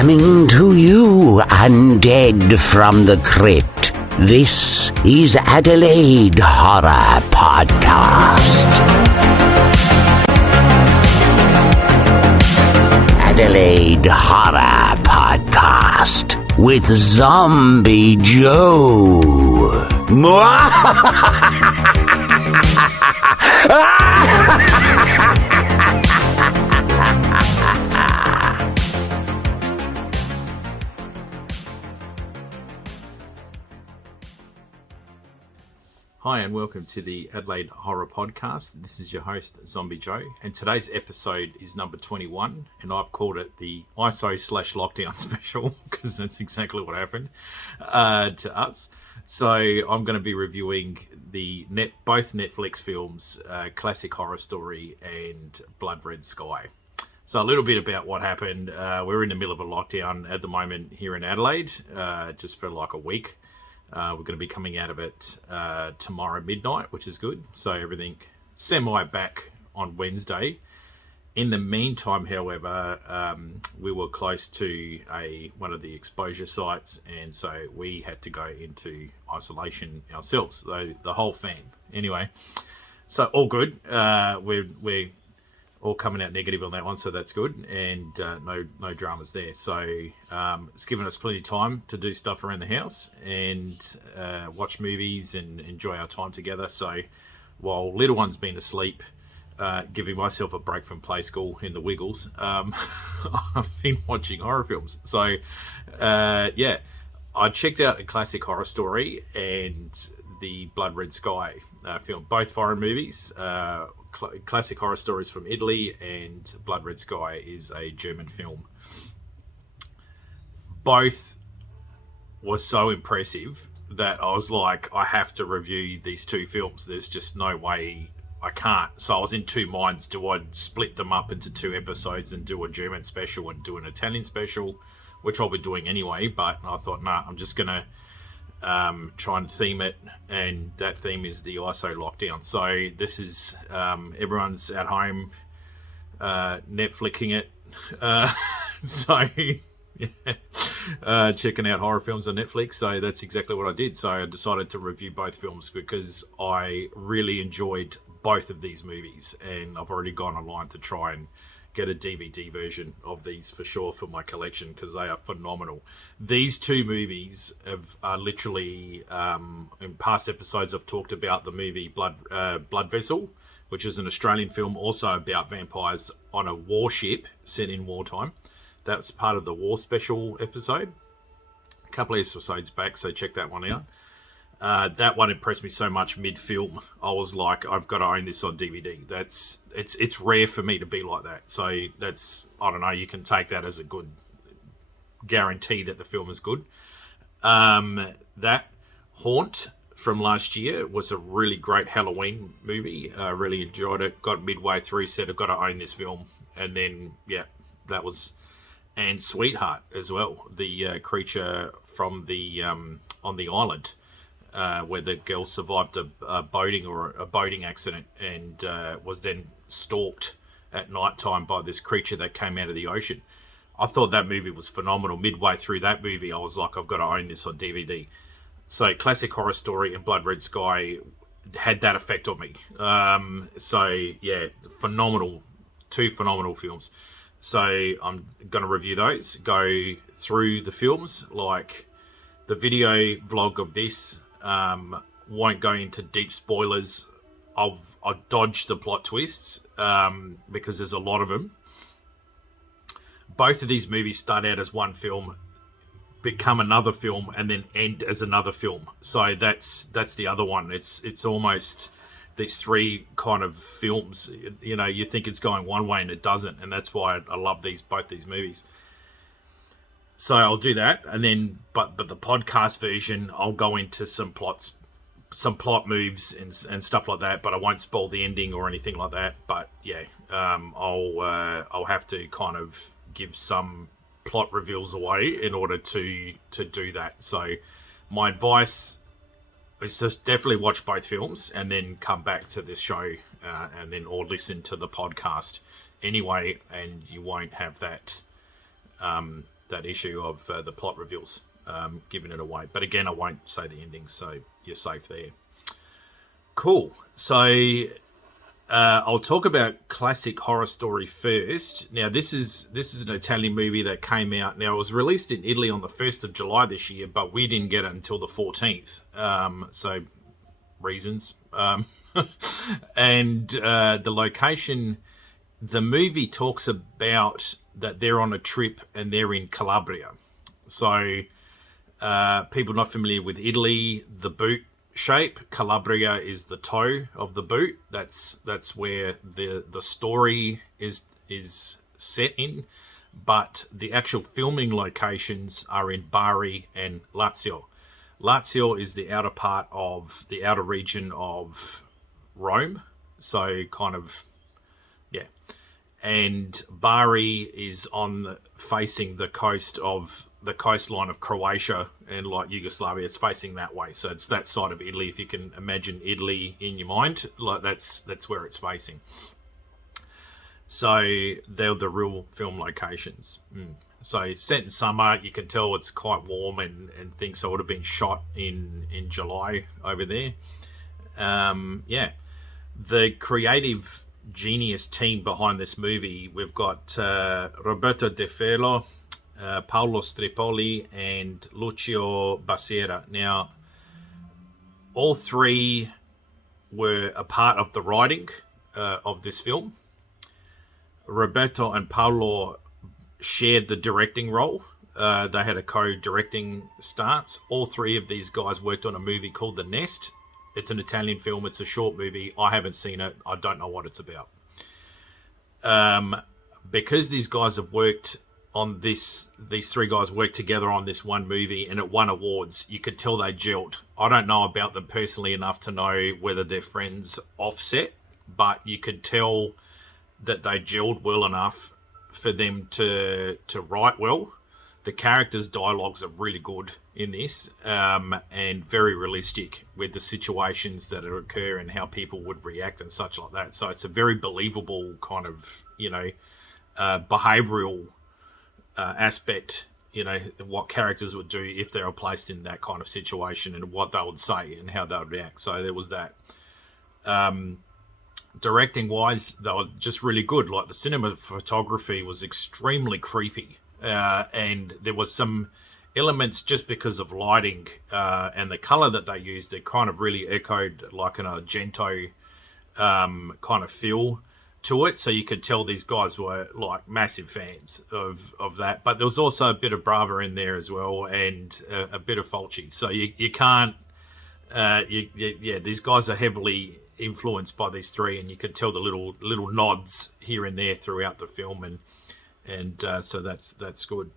Coming to you, undead from the crypt. This is Adelaide Horror Podcast. Adelaide Horror Podcast with Zombie Joe. Hi and welcome to the Adelaide Horror Podcast. This is your host, Zombie Joe, and today's episode is number 21, and I've called it the ISO/lockdown special because that's exactly what happened to us. So I'm going to be reviewing both Netflix films, Classic Horror Story and Blood Red Sky. So a little bit about what happened. We're in the middle of a lockdown at the moment here in Adelaide, just for like a week. We're going to be coming out of it tomorrow midnight, which is good. So everything semi back on Wednesday. In the meantime, however, we were close to one of the exposure sites, and so we had to go into isolation ourselves, the whole fam. Anyway, so all good. We're all coming out negative on that one, so that's good, and no dramas there. So it's given us plenty of time to do stuff around the house and watch movies and enjoy our time together. So while little one's been asleep, giving myself a break from play school in the Wiggles, I've been watching horror films. So I checked out A Classic Horror Story and the Blood Red Sky film, both foreign movies. Classic Horror Stories from Italy, and Blood Red Sky is a German film. Both were so impressive that I was like, I have to review these two films. There's just no way I can't. So I was in two minds. Do I split them up into two episodes and do a German special and do an Italian special, which I'll be doing anyway, but I thought, nah, I'm just going to try and theme it, and that theme is the ISO lockdown. So this is everyone's at home Netflixing it, checking out horror films on Netflix. So that's exactly what I did. So I decided to review both films because I really enjoyed both of these movies, and I've already gone online to try and get a DVD version of these for sure for my collection because they are phenomenal. These two movies are literally, in past episodes I've talked about the movie Blood Vessel, which is an Australian film also about vampires on a warship set in wartime. That's part of the War Special episode, a couple of episodes back, so check that one out. That one impressed me so much mid-film. I was like, I've got to own this on DVD. It's rare for me to be like that. So that's, I don't know, you can take that as a good guarantee that the film is good. That Haunt from last year was a really great Halloween movie. I really enjoyed it. Got midway through, said I've got to own this film. And then, that was... And Sweetheart as well, the creature from the on the island. Where the girl survived a boating accident and was then stalked at night time by this creature that came out of the ocean. I thought that movie was phenomenal. Midway through that movie, I was like, I've got to own this on DVD. So Classic Horror Story and Blood Red Sky had that effect on me. Phenomenal. Two phenomenal films. So I'm going to review those, go through the films, like the video vlog of this. Won't go into deep spoilers. I'll dodge the plot twists because there's a lot of them. Both of these movies start out as one film, become another film, and then end as another film. So that's the other one. It's almost these three kind of films. You know, you think it's going one way and it doesn't, and that's why I love both these movies. So I'll do that, and then but the podcast version, I'll go into some plot moves and stuff like that. But I won't spoil the ending or anything like that. But I'll have to kind of give some plot reveals away in order to do that. So my advice is just definitely watch both films and then come back to this show or listen to the podcast anyway, and you won't have that that issue of the plot reveals, giving it away. But again, I won't say the ending, so you're safe there. Cool. So I'll talk about classic horror story first. Now, this is an Italian movie that came out. Now, it was released in Italy on the 1st of July this year, but we didn't get it until the 14th. So, reasons. And the location, the movie talks about that they're on a trip and they're in Calabria. So, people not familiar with Italy, the boot shape, Calabria is the toe of the boot. That's where the story is set in, but the actual filming locations are in Bari and Lazio. Lazio is the outer region of Rome, so kind of, yeah. And Bari is facing the coastline of Croatia and like Yugoslavia. It's facing that way, so it's that side of Italy. If you can imagine Italy in your mind, like that's where it's facing. So they're the real film locations. So set in summer, you can tell it's quite warm and things. So it would have been shot in July over there. Yeah, the creative genius team behind this movie, we've got Roberto De Ferlo, Paolo Stripoli, and Lucio Basera. Now, all three were a part of the writing of this film. Roberto and Paolo shared the directing role. They had a co-directing stance. All three of these guys worked on a movie called The Nest. It's an Italian film. It's a short movie. I haven't seen it. I don't know what it's about. Because these guys have worked on this, these three guys worked together on this one movie and it won awards, you could tell they gelled. I don't know about them personally enough to know whether they're friends offset, but you could tell that they gelled well enough for them to write well. The characters' dialogues are really good in this, and very realistic with the situations that occur and how people would react and such like that. So it's a very believable kind of, behavioural aspect, what characters would do if they were placed in that kind of situation and what they would say and how they would react. So there was that. Directing wise, they were just really good. Like the cinematography was extremely creepy. And there was some elements just because of lighting and the color that they used. It kind of really echoed like an Argento kind of feel to it. So you could tell these guys were like massive fans of that. But there was also a bit of Brava in there as well, and a bit of Fulci. So you can't. These guys are heavily influenced by these three, and you could tell the little nods here and there throughout the film, and so that's good.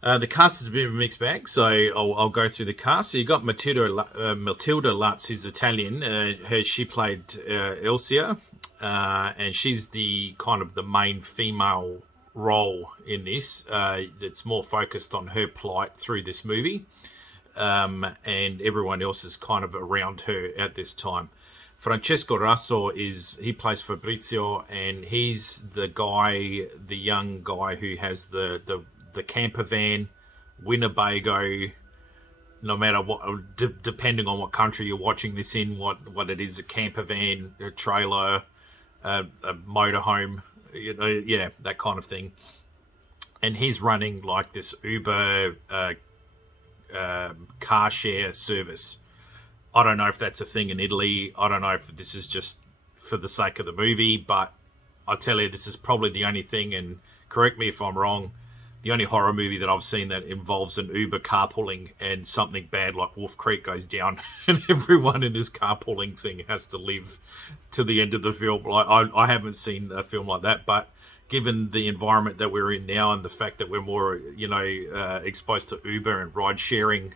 The cast is a bit of a mixed bag, so I'll go through the cast. So you got Matilda Lutz, who's Italian. She played Elsia, and she's the kind of the main female role in this. It's more focused on her plight through this movie, and everyone else is kind of around her at this time. Francesco Rasso he plays Fabrizio, and he's the young guy who has the camper van, Winnebago. No matter what, depending on what country you're watching this in, what it is, a camper van, a trailer, a motorhome, that kind of thing. And he's running like this Uber car share service. I don't know if that's a thing in Italy. I don't know if this is just for the sake of the movie, but I tell you, this is probably the only thing, and correct me if I'm wrong, the only horror movie that I've seen that involves an Uber carpooling and something bad like Wolf Creek goes down and everyone in this carpooling thing has to live to the end of the film. Like, I haven't seen a film like that, but given the environment that we're in now and the fact that we're more, exposed to Uber and ride sharing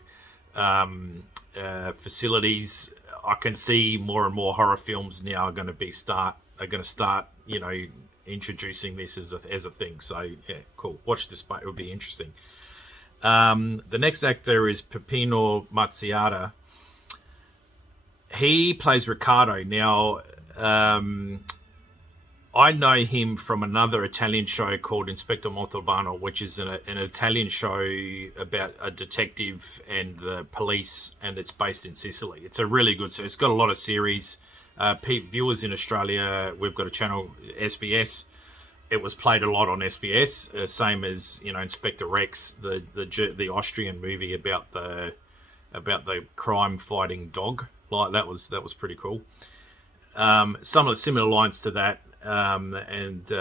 facilities, I can see more and more horror films now are going to start introducing this as a thing. So yeah, cool. Watch this space; it would be interesting. The next actor is Peppino Mazziata. He plays Riccardo. Now, I know him from another Italian show called Inspector Montalbano, which is an Italian show about a detective and the police, and it's based in Sicily. It's a really good show. It's got a lot of series. Viewers in Australia, we've got a channel, SBS. It was played a lot on SBS, same as Inspector Rex, the Austrian movie about the crime fighting dog. Like that was pretty cool. Some of the similar lines to that, and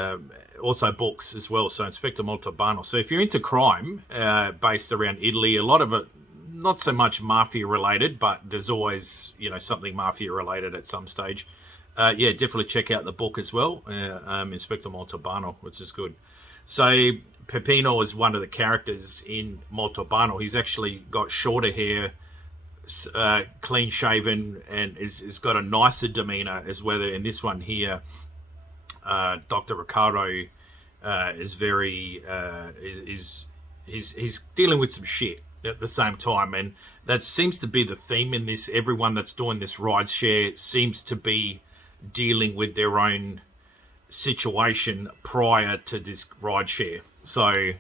also books as well. So Inspector Montalbano. So if you're into crime based around Italy, a lot of it not so much mafia related, but there's always something mafia related at some stage. Definitely check out the book as well, Inspector Montalbano, which is good. So Peppino is one of the characters in Montalbano. He's actually got shorter hair, clean shaven, and is got a nicer demeanor as well. In this one here, Dr. Ricardo is very he's dealing with some shit at the same time, and that seems to be the theme in this. Everyone that's doing this ride share seems to be dealing with their own situation prior to this ride share. So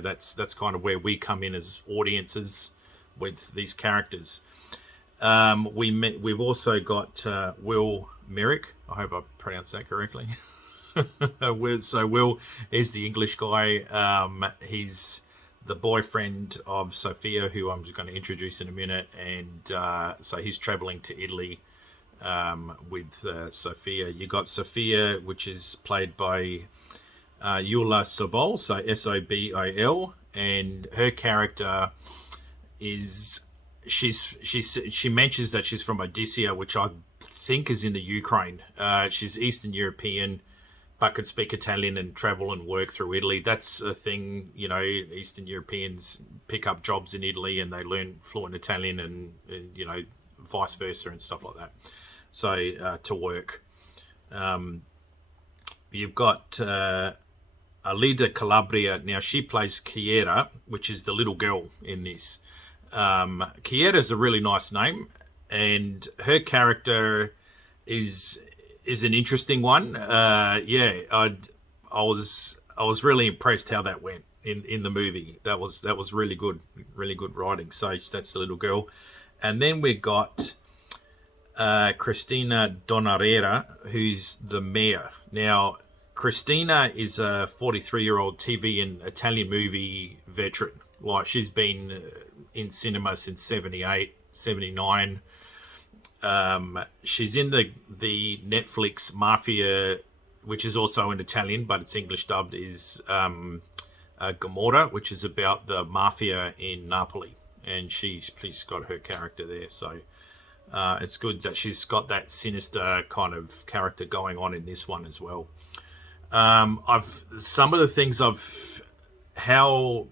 that's kind of where we come in as audiences with these characters. We've also got Will Merrick. I hope I pronounced that correctly. Will is the English guy. He's the boyfriend of Sophia, who I'm just going to introduce in a minute, and so he's traveling to Italy with Sophia. You got Sophia, which is played by Eula Sobol, so Sobol, and her character is she mentions that she's from Odisha, which I think is in the Ukraine. She's Eastern European, but could speak Italian and travel and work through Italy. That's a thing, Eastern Europeans pick up jobs in Italy and they learn fluent Italian and vice versa and stuff like that. So to work. You've got Alida Calabria. Now she plays Chiara, which is the little girl in this. Chiara is a really nice name, and her character is an interesting one. I was really impressed how that went in the movie. That was really good writing. So that's the little girl, and then we got Cristina Donarera, who's the mayor. Now, Cristina is a 43-year-old TV and Italian movie veteran. Like, she's been in cinema since 78, 79. She's in the Netflix Mafia, which is also in Italian, but it's English dubbed, is Gomorrah, which is about the mafia in Napoli. And she's got her character there. So it's good that she's got that sinister kind of character going on in this one as well. Some of the things how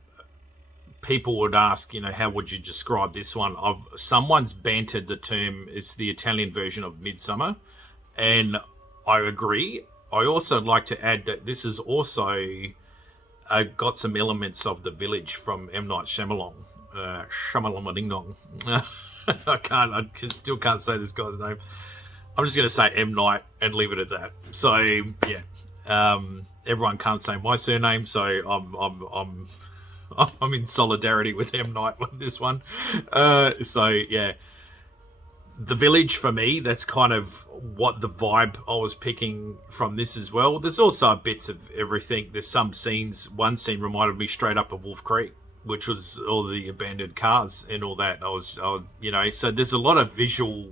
people would ask, how would you describe this one? Someone's bantered the term, it's the Italian version of Midsummer, and I agree. I also like to add that this is also got some elements of The Village from M. Night Shyamalan. Shyamalan Ding Dong. I still can't say this guy's name. I'm just going to say M. Night and leave it at that. So, yeah. Everyone can't say my surname, so I'm in solidarity with M. Night on this one. So, yeah. The Village, for me, that's kind of what the vibe I was picking from this as well. There's also bits of everything. There's some scenes. One scene reminded me straight up of Wolf Creek, which was all the abandoned cars and all that. So there's a lot of visual,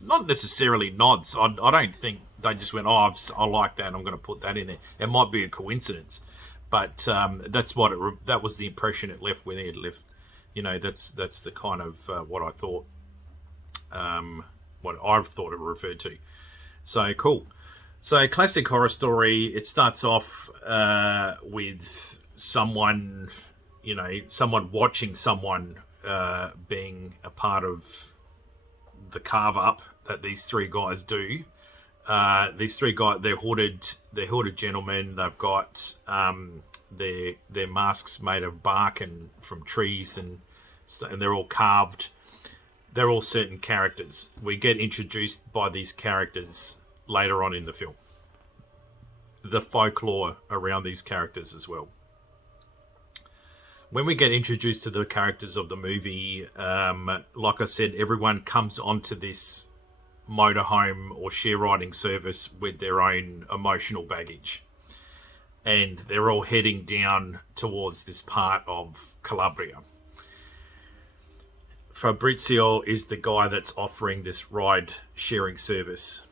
not necessarily nods. I don't think they just went, I like that, I'm going to put that in there. It might be a coincidence, but that was the impression it left with it. That's the kind of what I thought, what I thought it referred to. So cool. So classic horror story. It starts off with someone watching someone being a part of the carve up that these three guys do. These three guys, they're hooded gentlemen. They've got their masks made of bark and from trees, and they're all carved. They're all certain characters. We get introduced by these characters later on in the film. The folklore around these characters as well. When we get introduced to the characters of the movie, like I said, everyone comes onto this motorhome or share riding service with their own emotional baggage. And they're all heading down towards this part of Calabria. Fabrizio is the guy that's offering this ride sharing service.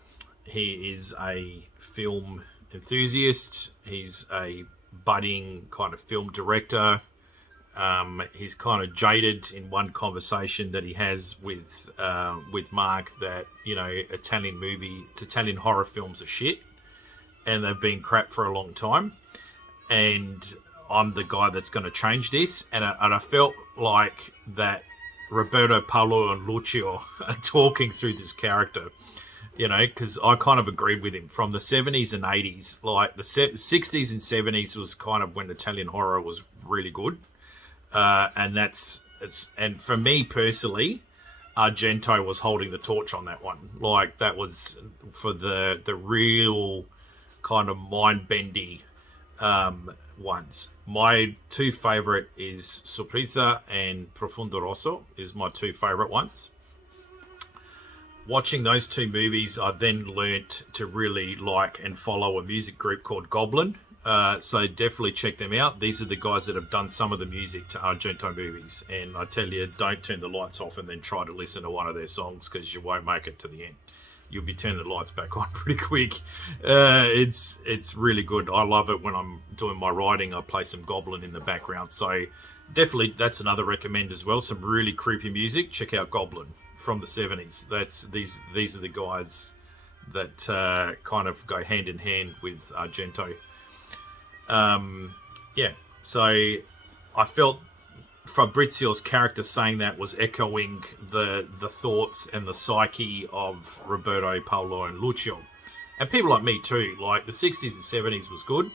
He is a film enthusiast. He's a budding kind of film director. He's kind of jaded in one conversation that he has with Mark that, Italian horror films are shit and they've been crap for a long time. And I'm the guy that's going to change this. And I felt like that Roberto, Paolo and Lucio are talking through this character, because I kind of agreed with him from the 70s and 80s. Like the 60s and 70s was kind of when Italian horror was really good. And for me personally, Argento was holding the torch on that one. Like that was for the real kind of mind-bendy ones. My two favorite is Sorpresa and Profondo Rosso is my two favorite ones. Watching those two movies, I then learnt to really like and follow a music group called Goblin. So definitely check them out. These are the guys that have done some of the music to Argento movies. And I tell you, don't turn the lights off and then try to listen to one of their songs because you won't make it to the end. You'll be turning the lights back on pretty quick. It's really good. I love it when I'm doing my writing. I play some Goblin in the background. So definitely that's another recommend as well. Some really creepy music. Check out Goblin from the 70s. These are the guys that kind of go hand in hand with Argento. So I felt Fabrizio's character saying that was echoing the thoughts and the psyche of Roberto, Paolo and Lucio. And people like me too, like the 60s and 70s was good.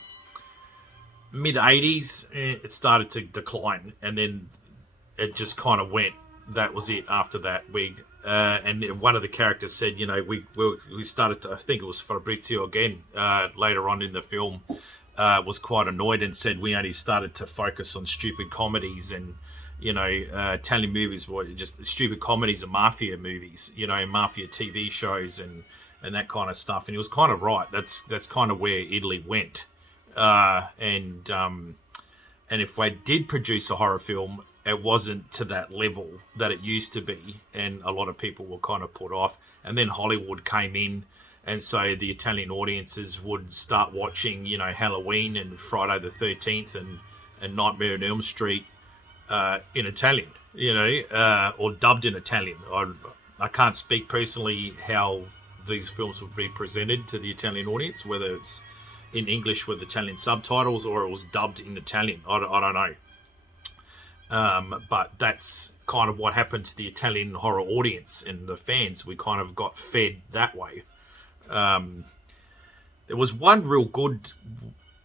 Mid-80s, it started to decline and then it just kind of went, that was it after that. And one of the characters said, we started to, I think it was Fabrizio again, later on in the film, was quite annoyed and said we only started to focus on stupid comedies and Italian movies were just stupid comedies and mafia movies, mafia TV shows and that kind of stuff. And he was kind of right. That's kind of where Italy went. And if I did produce a horror film, it wasn't to that level that it used to be, and a lot of people were kind of put off. And then Hollywood came in. And so the Italian audiences would start watching, Halloween and Friday the 13th and Nightmare on Elm Street in Italian, or dubbed in Italian. I can't speak personally how these films would be presented to the Italian audience, whether it's in English with Italian subtitles or it was dubbed in Italian. I don't know. But that's kind of what happened to the Italian horror audience and the fans. We kind of got fed that way. There was one real good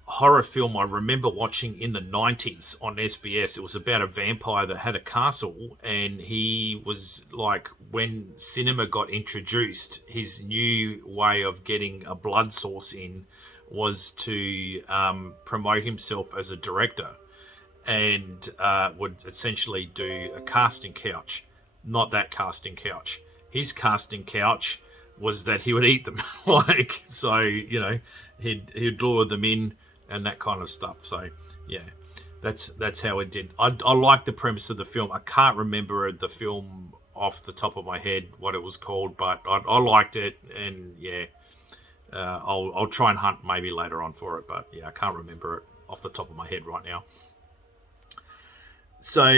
horror film I remember watching in the 90s on SBS. It was about a vampire that had a castle, and he was like, when cinema got introduced, his new way of getting a blood source in was to promote himself as a director, and would essentially do a casting couch. Not that casting couch. His casting couch was that he would eat them, he'd lure them in and that kind of stuff. So yeah, that's how it did. I like the premise of the film. I can't remember the film off the top of my head what it was called, but I liked it, and I'll try and hunt maybe later on for it, but I can't remember it off the top of my head right now. So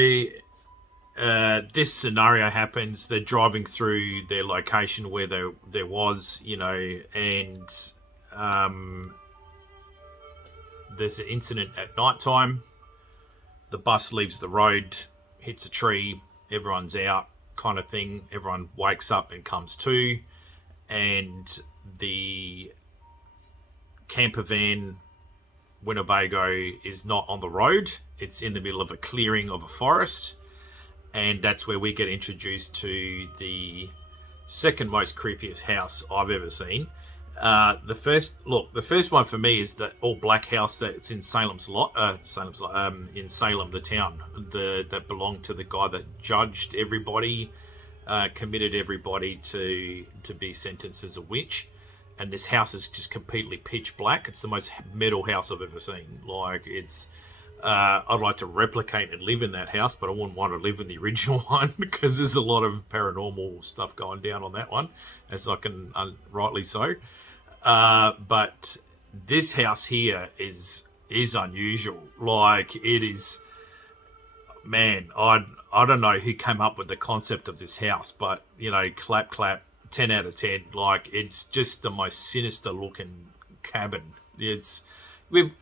this scenario happens. They're driving through their location where there was, and there's an incident at nighttime. The bus leaves the road, hits a tree, everyone's out kind of thing. Everyone wakes up and comes to, and the camper van Winnebago is not on the road. It's in the middle of a clearing of a forest. And that's where we get introduced to the second most creepiest house I've ever seen. The first one for me is the all black house that's in Salem's lot. In Salem, the town, that belonged to the guy that judged everybody, committed everybody to be sentenced as a witch. And this house is just completely pitch black. It's the most metal house I've ever seen. Like, it's, I'd like to replicate and live in that house, but I wouldn't want to live in the original one because there's a lot of paranormal stuff going down on that one, as I can, rightly so. But this house here is unusual. Like, it is, man, I don't know who came up with the concept of this house, but, you know, clap, 10 out of 10. Like, it's just the most sinister looking cabin.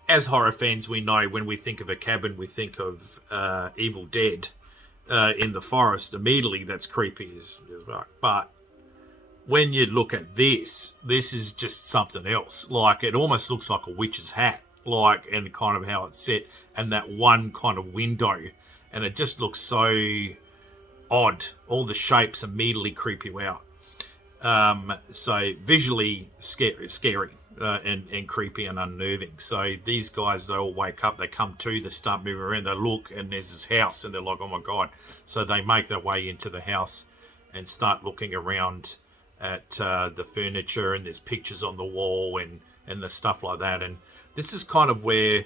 As horror fans, we know when we think of a cabin, we think of Evil Dead in the forest. Immediately, that's creepy as right. But when you look at this is just something else. Like, it almost looks like a witch's hat, like, and kind of how it's set, and that one kind of window, and it just looks so odd. All the shapes immediately creep you out. So visually scary and creepy and unnerving. So these guys, they all wake up, they come to, they start moving around, they look, and there's this house, and they're like, oh my God. So they make their way into the house and start looking around at the furniture, and there's pictures on the wall and the stuff like that. And this is kind of where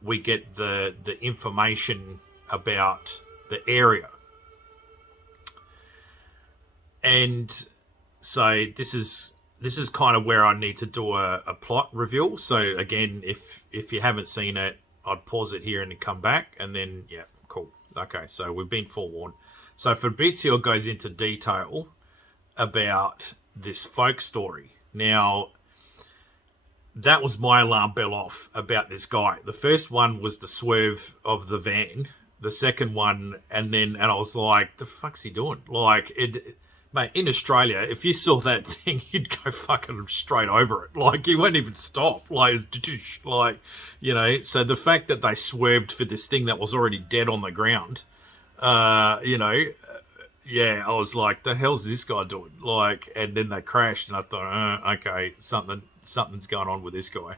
we get the information about the area. And so this is kind of where I need to do a plot reveal. So again, if you haven't seen it, I'd pause it here and then come back, and then, yeah, cool. Okay, so we've been forewarned. So Fabrizio goes into detail about this folk story. Now, that was my alarm bell off about this guy. The first one was the swerve of the van. The second one, and I was like, the fuck's he doing? Like, mate, in Australia, if you saw that thing, you'd go fucking straight over it. Like, you won't even stop. Like, you know, so the fact that they swerved for this thing that was already dead on the ground, you know, yeah, I was like, the hell's this guy doing? Like, and then they crashed, and I thought, okay, something's going on with this guy.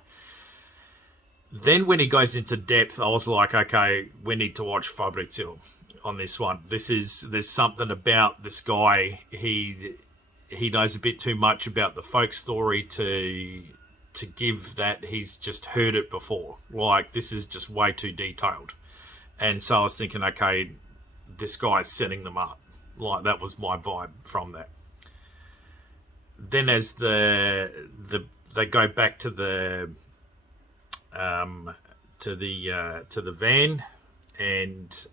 Then when he goes into depth, I was like, okay, we need to watch Fabrizio on this one. There's something about this guy. He knows a bit too much about the folk story to give that he's just heard it before. Like, this is just way too detailed. And so I was thinking, okay, this guy's setting them up. Like, that was my vibe from that. Then as they go back to the van, and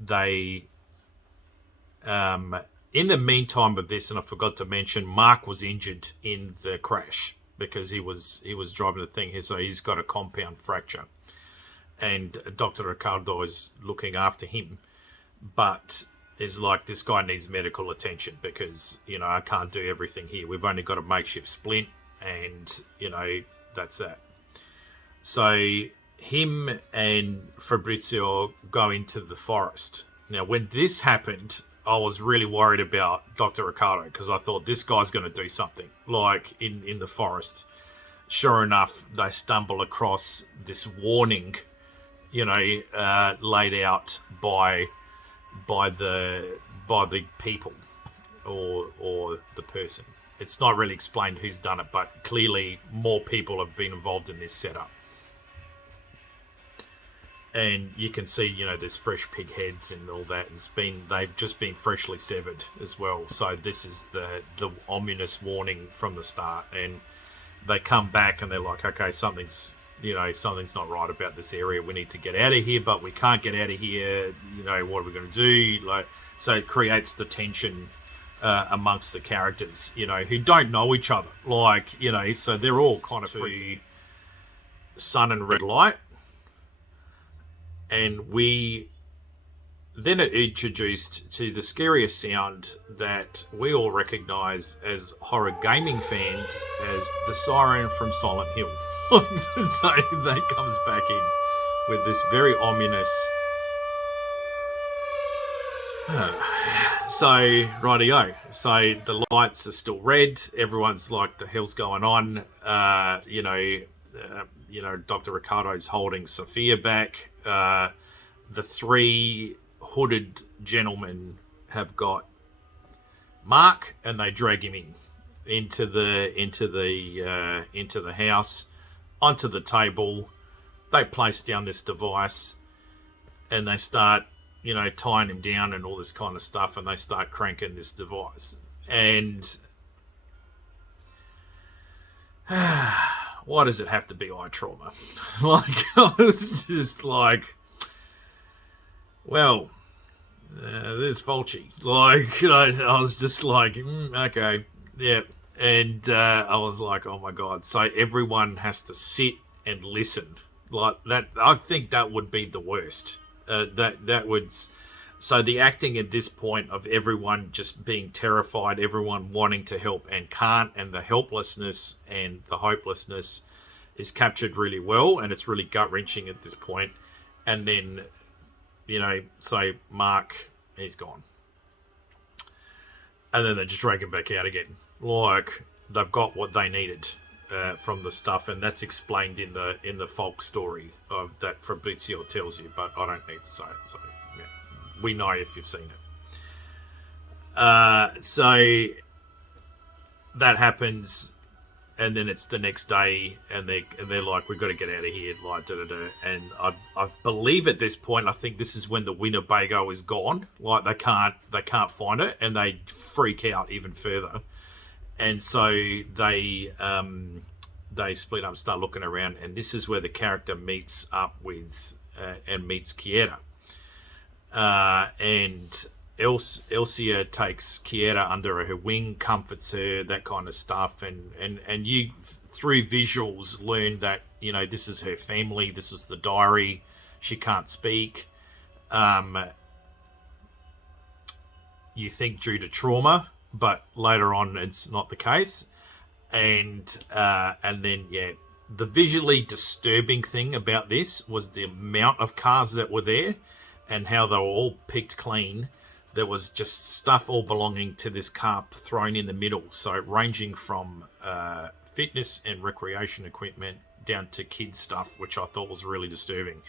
they in the meantime of this, and I forgot to mention, Mark was injured in the crash because he was driving the thing here, so he's got a compound fracture, and Dr. Ricardo is looking after him, but is like, this guy needs medical attention because, you know, I can't do everything here. We've only got a makeshift splint, and, you know, that's that. So him and Fabrizio go into the forest. Now, when this happened, I was really worried about Dr. Ricardo because I thought, this guy's going to do something, like, in the forest. Sure enough, they stumble across this warning, you know, laid out by the people or the person. It's not really explained who's done it, but clearly more people have been involved in this setup. And you can see, you know, there's fresh pig heads and all that, and they've just been freshly severed as well. So this is the ominous warning from the start. And they come back and they're like, okay, something's not right about this area. We need to get out of here, but we can't get out of here. You know, what are we going to do? Like, so it creates the tension amongst the characters, you know, who don't know each other. Like, you know, so they're all kind of free sun and red light. And we then are introduced to the scariest sound that we all recognise as horror gaming fans as the siren from Silent Hill. So that comes back in with this very ominous So, rightio. So the lights are still red. Everyone's like, "The hell's going on?" Dr. Ricardo's holding Sophia back. The three hooded gentlemen have got Mark, and they drag him into the house, onto the table. They place down this device, and they start, tying him down and all this kind of stuff, and they start cranking this device. And why does it have to be eye trauma? Like, I was just like, well, there's Fulci. Like, I was just like, okay, yeah. And I was like, oh my God. So everyone has to sit and listen. Like that, I think that would be the worst. That would. So the acting at this point of everyone just being terrified, everyone wanting to help and can't, and the helplessness and the hopelessness is captured really well, and it's really gut-wrenching at this point. And then, say Mark, he's gone, and then they just drag him back out again. Like, they've got what they needed from the stuff, and that's explained in the folk story of that Fabrizio tells you, but I don't need to say it. So yeah, we know if you've seen it. So that happens, and then it's the next day, and they're like, we've got to get out of here, like da da da. And I believe at this point, I think this is when the Winnebago is gone. Like they can't find it, and they freak out even further. And so they split up, start looking around, and this is where the character meets up with and meets Chiara. And Elsia takes Chiara under her wing, comforts her, that kind of stuff, and you through visuals learn that this is her family, this is the diary. She can't speak. You think due to trauma, but later on it's not the case. And then the visually disturbing thing about this was the amount of cars that were there and how they were all picked clean. There was just stuff all belonging to this car thrown in the middle, so ranging from fitness and recreation equipment down to kids stuff, which I thought was really disturbing.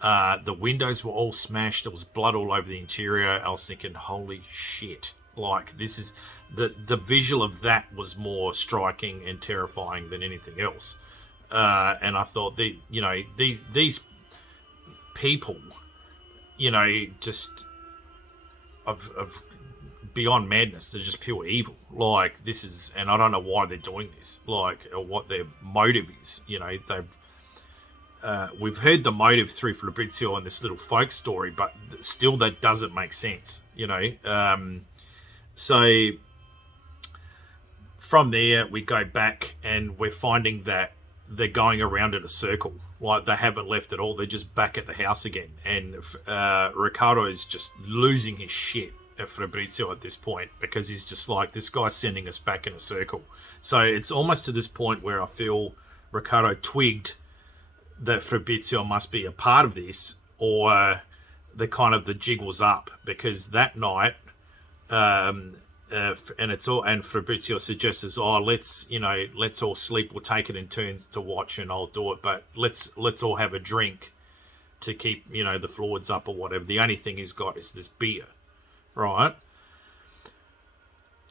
The windows were all smashed. There was blood all over the interior. I was thinking, holy shit. Like, this is the visual of that was more striking and terrifying than anything else. And I thought these people, just of beyond madness, they're just pure evil. Like, this is, and I don't know why they're doing this, like, or what their motive is. We've heard the motive through Fabrizio and this little folk story, but still that doesn't make sense. So from there, we go back and we're finding that they're going around in a circle. Like, they haven't left at all. They're just back at the house again. And Ricardo is just losing his shit at Fabrizio at this point, because he's just like, this guy's sending us back in a circle. So it's almost to this point where I feel Ricardo twigged that Fabrizio must be a part of this, or the jig was up, because that night, and Fabrizio suggests, let's all sleep. We'll take it in turns to watch, and I'll do it. But let's all have a drink to keep the fluids up or whatever. The only thing he's got is this beer, right?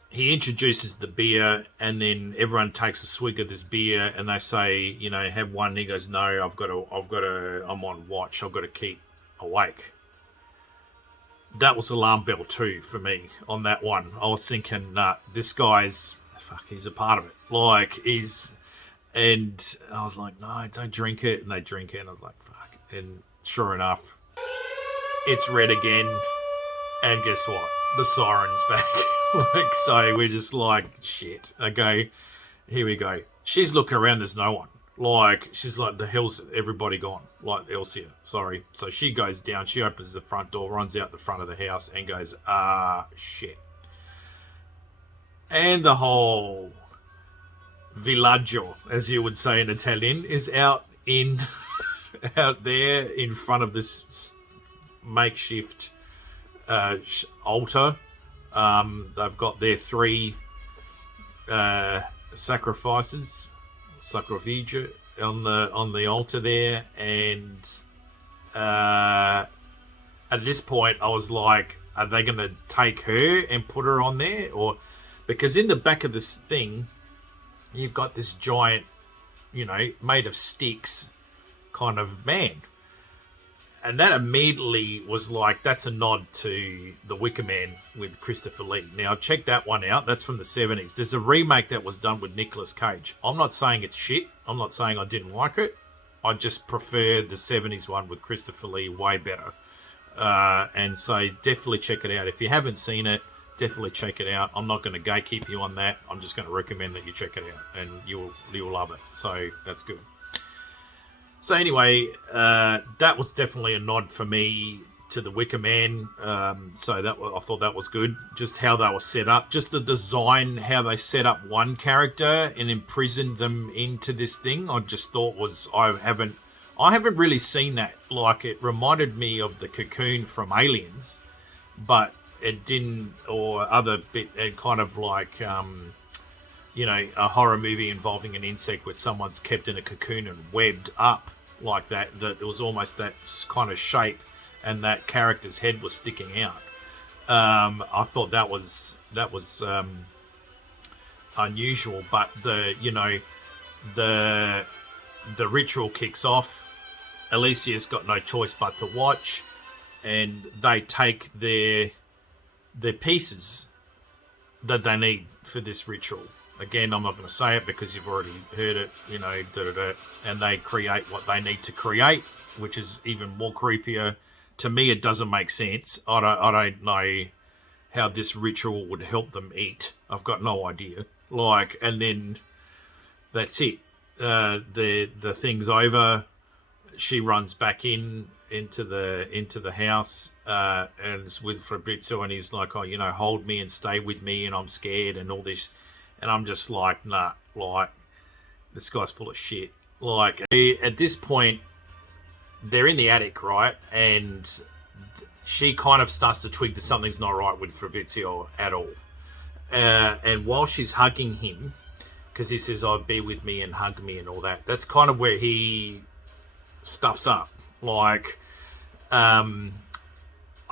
He introduces the beer, and then everyone takes a swig of this beer, and they say, have one. And he goes, no, I'm on watch. I've got to keep awake. That was alarm bell too for me on that one. I was thinking, this guy's, he's a part of it. Like, and I was like, no, don't drink it. And they drink it, and I was like, fuck. And sure enough, it's red again. And guess what? The siren's back. Like, so we're just like, shit. Okay, here we go. She's looking around, there's no one. Like, she's like, the hell's everybody gone? Like, Elsia, sorry. So she goes down, she opens the front door, runs out the front of the house, and goes, shit. And the whole villaggio, as you would say in Italian, is out there in front of this makeshift altar. They've got their 3 sacrifices, sacrifice on the altar there, and at this point I was like, are they going to take her and put her on there? Or because in the back of this thing you've got this giant, made of sticks kind of man. And that immediately was like, that's a nod to The Wicker Man with Christopher Lee. Now, check that one out. That's from the 70s. There's a remake that was done with Nicolas Cage. I'm not saying it's shit. I'm not saying I didn't like it. I just prefer the 70s one with Christopher Lee way better. And so definitely check it out. If you haven't seen it, definitely check it out. I'm not going to gatekeep you on that. I'm just going to recommend that you check it out, and you'll love it. So that's good. So anyway, that was definitely a nod for me to The Wicker Man. So I thought that was good. Just how they were set up, just the design, how they set up one character and imprisoned them into this thing. I just thought I haven't really seen that. Like, it reminded me of the Cocoon from Aliens, but it didn't, or other bit, kind of like a horror movie involving an insect where someone's kept in a cocoon and webbed up like that it was almost that kind of shape, and that character's head was sticking out. I thought that was unusual, but the ritual kicks off. Alicia's got no choice but to watch, and they take their pieces that they need for this ritual. Again, I'm not going to say it because you've already heard it, and they create what they need to create, which is even more creepier. To me, it doesn't make sense. I don't know how this ritual would help them eat. I've got no idea. And then that's it. The thing's over. She runs back into the house, and it's with Fabrizio, and he's like, hold me and stay with me, and I'm scared and all this. And I'm just like, nah, this guy's full of shit. At this point, they're in the attic, right? And she kind of starts to twig that something's not right with Fabrizio at all. And while she's hugging him, because he says, "Oh, be with me and hug me" and all that, that's kind of where he stuffs up.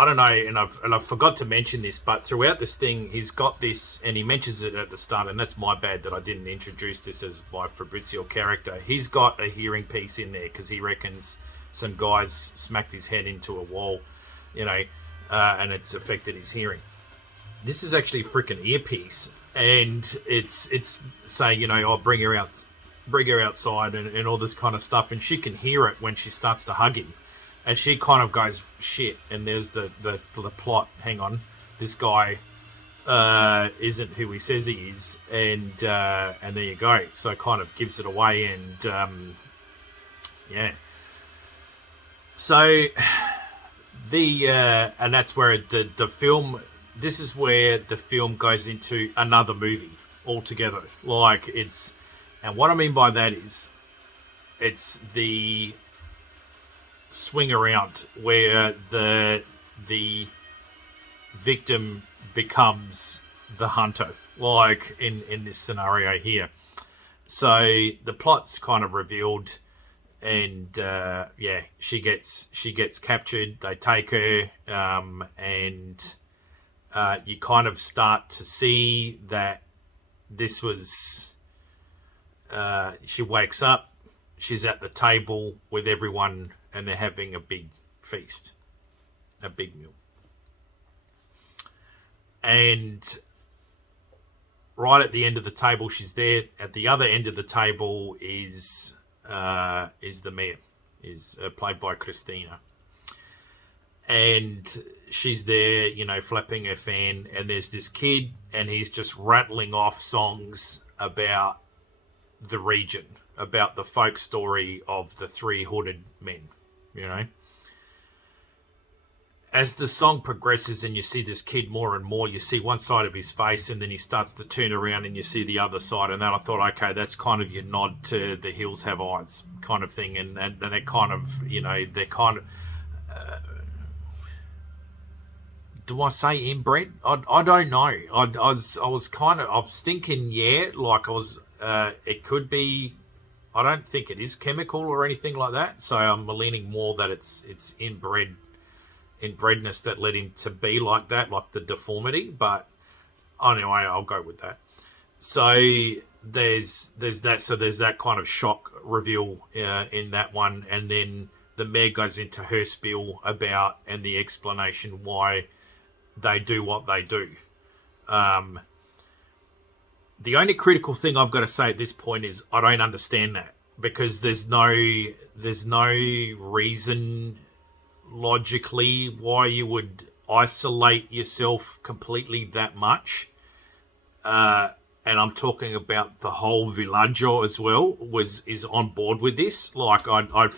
I don't know, and I forgot to mention this, but throughout this thing, he's got this, and he mentions it at the start, and that's my bad that I didn't introduce this as my Fabrizio character. He's got a hearing piece in there because he reckons some guys smacked his head into a wall, and it's affected his hearing. This is actually a freaking earpiece, and it's saying, bring her outside and all this kind of stuff, and she can hear it when she starts to hug him. And she kind of goes, shit, and there's the plot. Hang on, this guy isn't who he says he is, and there you go. So kind of gives it away, and yeah. So and that's where the film. This is where the film goes into another movie altogether. And what I mean by that is, it's the swing around where the victim becomes the hunter, in this scenario here. So the plot's kind of revealed, and she gets captured. They take her, and you kind of start to see that this was. She wakes up. She's at the table with everyone, and they're having a big feast, a big meal. And right at the end of the table, she's there. At the other end of the table is the mayor, played by Christina. And she's there, flapping her fan. And there's this kid, and he's just rattling off songs about the region, about the folk story of the 3 hooded men. As the song progresses and you see this kid more and more, you see one side of his face, and then he starts to turn around and you see the other side. And then I thought, okay, that's kind of your nod to The Hills Have Eyes kind of thing. And it kind of, they're kind of do I say inbred? I don't know. I was thinking, yeah, like it could be. I don't think it is chemical or anything like that. So I'm leaning more that it's inbredness that led him to be like that, like the deformity. But anyway, I'll go with that. So there's that. So there's that kind of shock reveal in that one, and then the mayor goes into her spiel about and the explanation why they do what they do. The only critical thing I've got to say at this point is I don't understand that, because there's no reason logically why you would isolate yourself completely that much. And I'm talking about the whole villaggio as well is on board with this. Like, I'd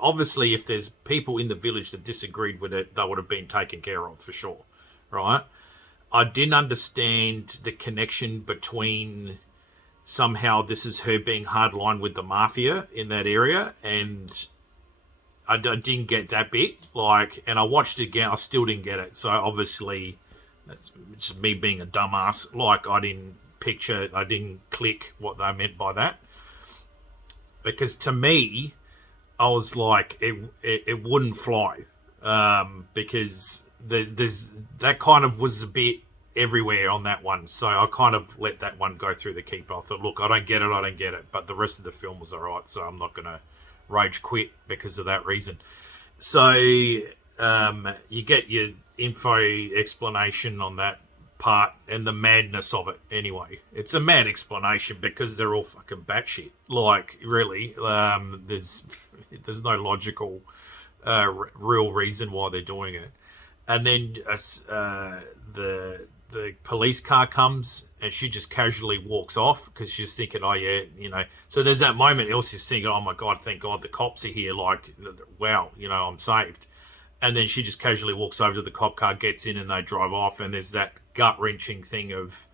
obviously, if there's people in the village that disagreed with it, they would have been taken care of for sure, right? I didn't understand the connection between somehow this is her being hardline with the mafia in that area, and I didn't get that bit. Like, and I watched it again, I still didn't get it. So obviously, that's just me being a dumbass. Like, I didn't click what they meant by that, because to me, I was like, it wouldn't fly, because there's that kind of was a bit everywhere on that one. So I kind of let that one go through the keeper. I thought, look, I don't get it, but the rest of the film was all right, so I'm not going to rage quit because of that reason. So you get your info explanation on that part and the madness of it. Anyway, it's a mad explanation because they're all fucking batshit. Like, really, there's no logical real reason why they're doing it. And then the police car comes and she just casually walks off because she's thinking, oh yeah, you know. So there's that moment Elsie's thinking, oh my God, thank God the cops are here. Like, wow, you know, I'm saved. And then she just casually walks over to the cop car, gets in, and they drive off. And there's that gut-wrenching thing of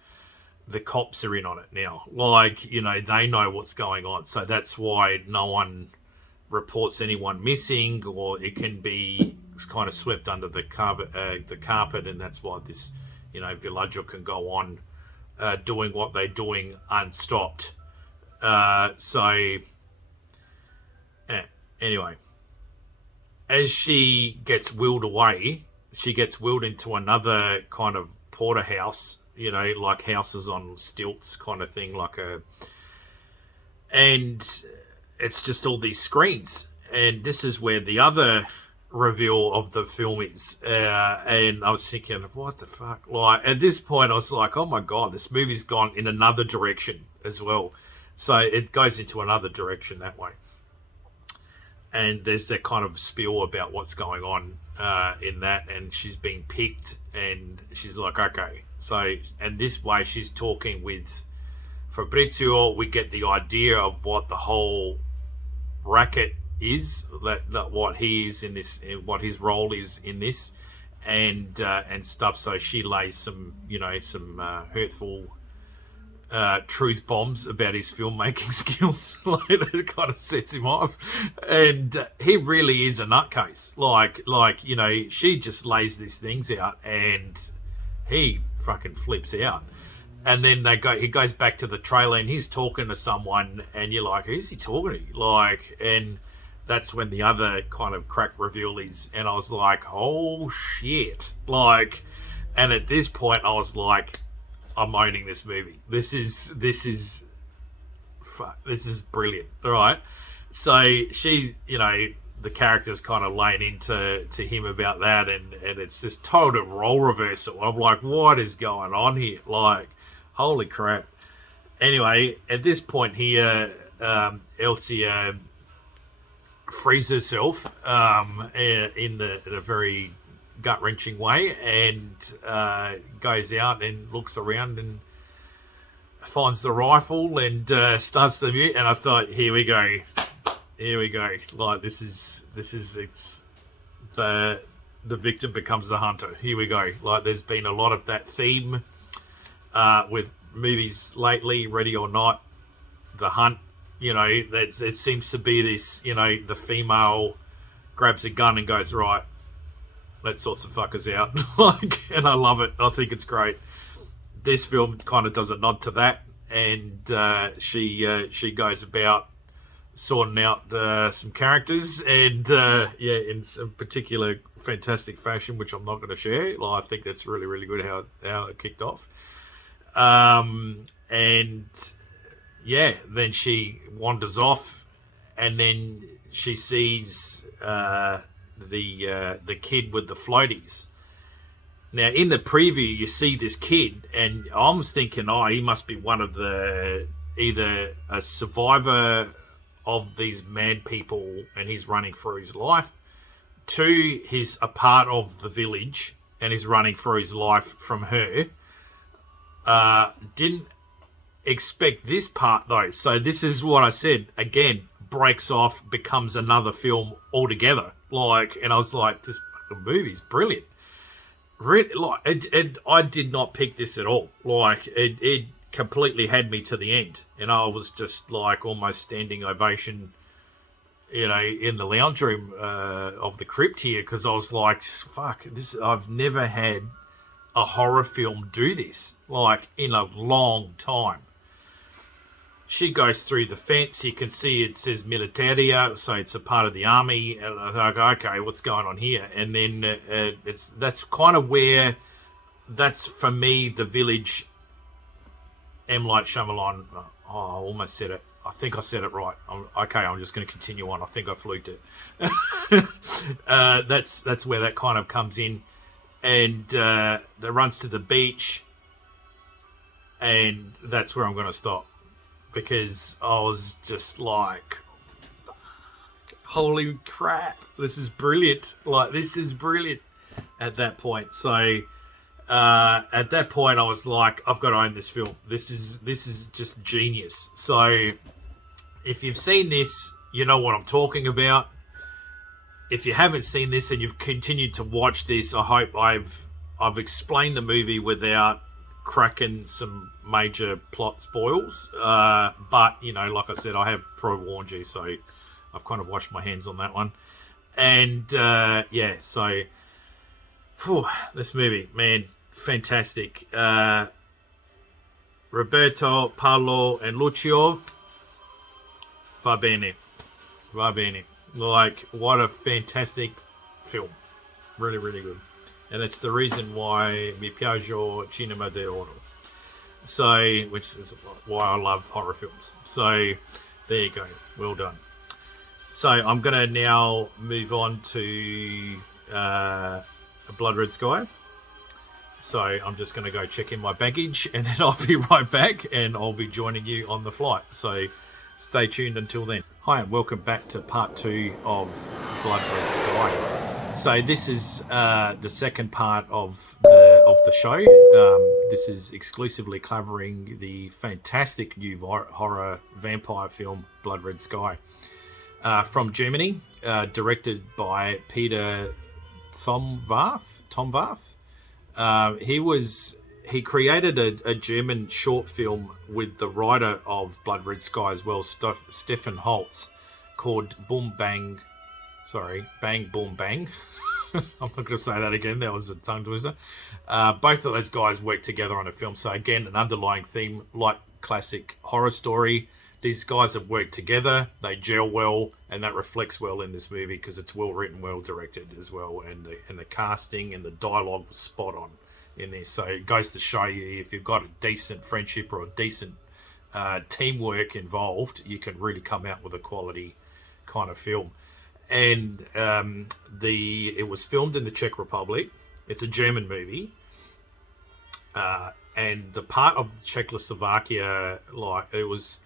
the cops are in on it now. Like, you know, they know what's going on. So that's why no one reports anyone missing, or it can be kind of swept under the carpet, and that's why this, you know, villaggio can go on doing what they're doing unstopped. Anyway, as she gets wheeled away, she gets wheeled into another kind of porterhouse, you know, like houses on stilts kind of thing, and it's just all these screens. And this is where the other reveal of the film is. And I was thinking, what the fuck? Like, at this point, I was like, oh my God, this movie's gone in another direction as well. So it goes into another direction that way. And there's that kind of spiel about what's going on in that, and she's being picked, and she's like, okay. So, and this way she's talking with Fabrizio. We get the idea of what the whole racket is, that what he is in this, what his role is in this, and stuff. So she lays some, you know, some hurtful truth bombs about his filmmaking skills. Like, that kind of sets him off, and he really is a nutcase. Like, you know, she just lays these things out, and he fucking flips out. And then he goes back to the trailer, and he's talking to someone, and you're like, who's he talking to? Like, and that's when the other kind of crack reveal is, and I was like, oh shit. Like, and at this point I was like, I'm owning this movie. This is brilliant. All right. So she, you know, the character's kind of laying into him about that, and it's this total role reversal. I'm like, what is going on here? Like, holy crap. Anyway, at this point here, Elsie frees herself in a very gut-wrenching way, and goes out and looks around and finds the rifle and starts the mute. And I thought, here we go. Like, this is it's the victim becomes the hunter. Here we go. Like, there's been a lot of that theme with movies lately, Ready or Not, The Hunt. You know, it seems to be this, you know, the female grabs a gun and goes, right, That sorts of fuckers out. Like, and I love it. I think it's great. This film kind of does a nod to that, and she goes about sorting out some characters, and in some particular fantastic fashion, which I'm not going to share. I think that's really, really good how it kicked off. And then she wanders off, and then she sees the kid with the floaties. Now, in the preview, you see this kid, and I was thinking, he must be one of either a survivor of these mad people, and he's running for his life. 2, he's a part of the village, and he's running for his life from her. Didn't expect this part, though. So this is what I said. Again, breaks off, becomes another film altogether. And I was like, this fucking movie's brilliant. Really, I did not pick this at all. It completely had me to the end, and I was just almost standing ovation, in the lounge room of the crypt here, because I was like, fuck, this, I've never had a horror film do this, in a long time. She goes through the fence. You can see it says militaria, so it's a part of the army. And I go, okay, what's going on here? And then that's kind of where, that's for me, the village. M. Light Shyamalan. I almost said it. I think I said it right. I'm just going to continue on. I think I fluked it. That's where that kind of comes in, and that runs to the beach, and that's where I'm going to stop, because I was just like, holy crap, this is brilliant. This is brilliant at that point. So at that point I was like, I've got to own this film. This is just genius. So if you've seen this, you know what I'm talking about. If you haven't seen this and you've continued to watch this, I hope I've explained the movie without cracking some major plot spoils. But like I said, I have pre-warned you, so I've kind of washed my hands on that one. And so this movie, man, fantastic. Roberto, Paolo, and Lucio, va bene. What a fantastic film. Really, really good. And it's the reason why mi piace cinema d'oro. So, which is why I love horror films. So, there you go. Well done. So, I'm going to now move on to A Blood Red Sky. So, I'm just going to go check in my baggage, and then I'll be right back, and I'll be joining you on the flight. So, stay tuned until then. Hi, and welcome back to part 2 of Blood Red Sky. So this is the second part of the show. This is exclusively covering the fantastic new horror vampire film Blood Red Sky, from Germany, directed by Peter Tomvath. He created a German short film with the writer of Blood Red Sky as well, Stefan Holtz, called Bang Boom Bang. I'm not going to say that again. That was a tongue twister. Both of those guys worked together on a film. So again, an underlying theme, like classic horror story. These guys have worked together. They gel well, and that reflects well in this movie because it's well written, well directed as well, and the casting and the dialogue was spot on in this. So it goes to show you, if you've got a decent friendship or a decent teamwork involved, you can really come out with a quality kind of film. And it was filmed in the Czech Republic. It's a German movie, and the part of Czechoslovakia, it was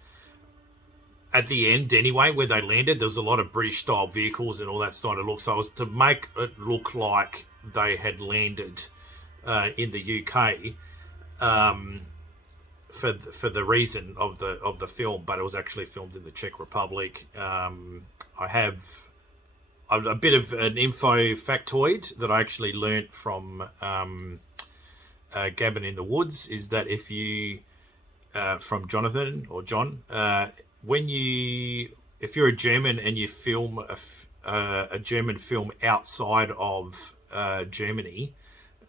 at the end anyway, where they landed, there was a lot of British style vehicles and all that started to look. So it was to make it look like they had landed in the UK, for the reason of the film, but it was actually filmed in the Czech Republic. I have a bit of an info factoid that I actually learnt from Gavin in the Woods, is that if you from Jonathan or John, if you're a German and you film a German film outside of Germany,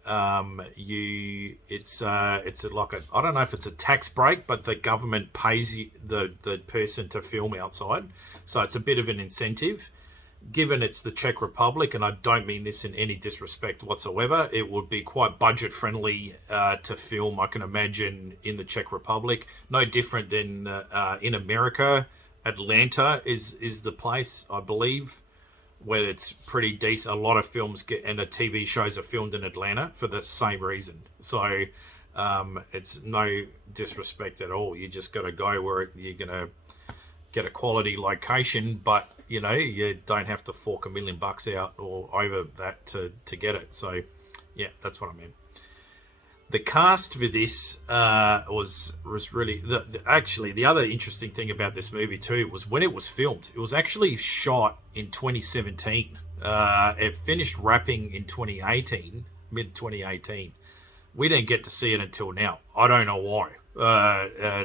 it's like a, I don't know if it's a tax break, but the government pays you, the person to film outside, so it's a bit of an incentive. Given it's the Czech Republic, and I don't mean this in any disrespect whatsoever, it would be quite budget friendly to film, I can imagine, in the Czech Republic. No different than in America. Atlanta is the place, I believe, where it's pretty decent. A lot of films and the TV shows are filmed in Atlanta for the same reason. So it's no disrespect at all. You just got to go where you're going to get a quality location, but you don't have to fork $1 million out or over that to get it. So yeah, that's what I meant. The cast for this was really actually the other interesting thing about this movie too was when it was filmed. It was actually shot in 2017. It finished wrapping in 2018, mid 2018. We didn't get to see it until now. I don't know why.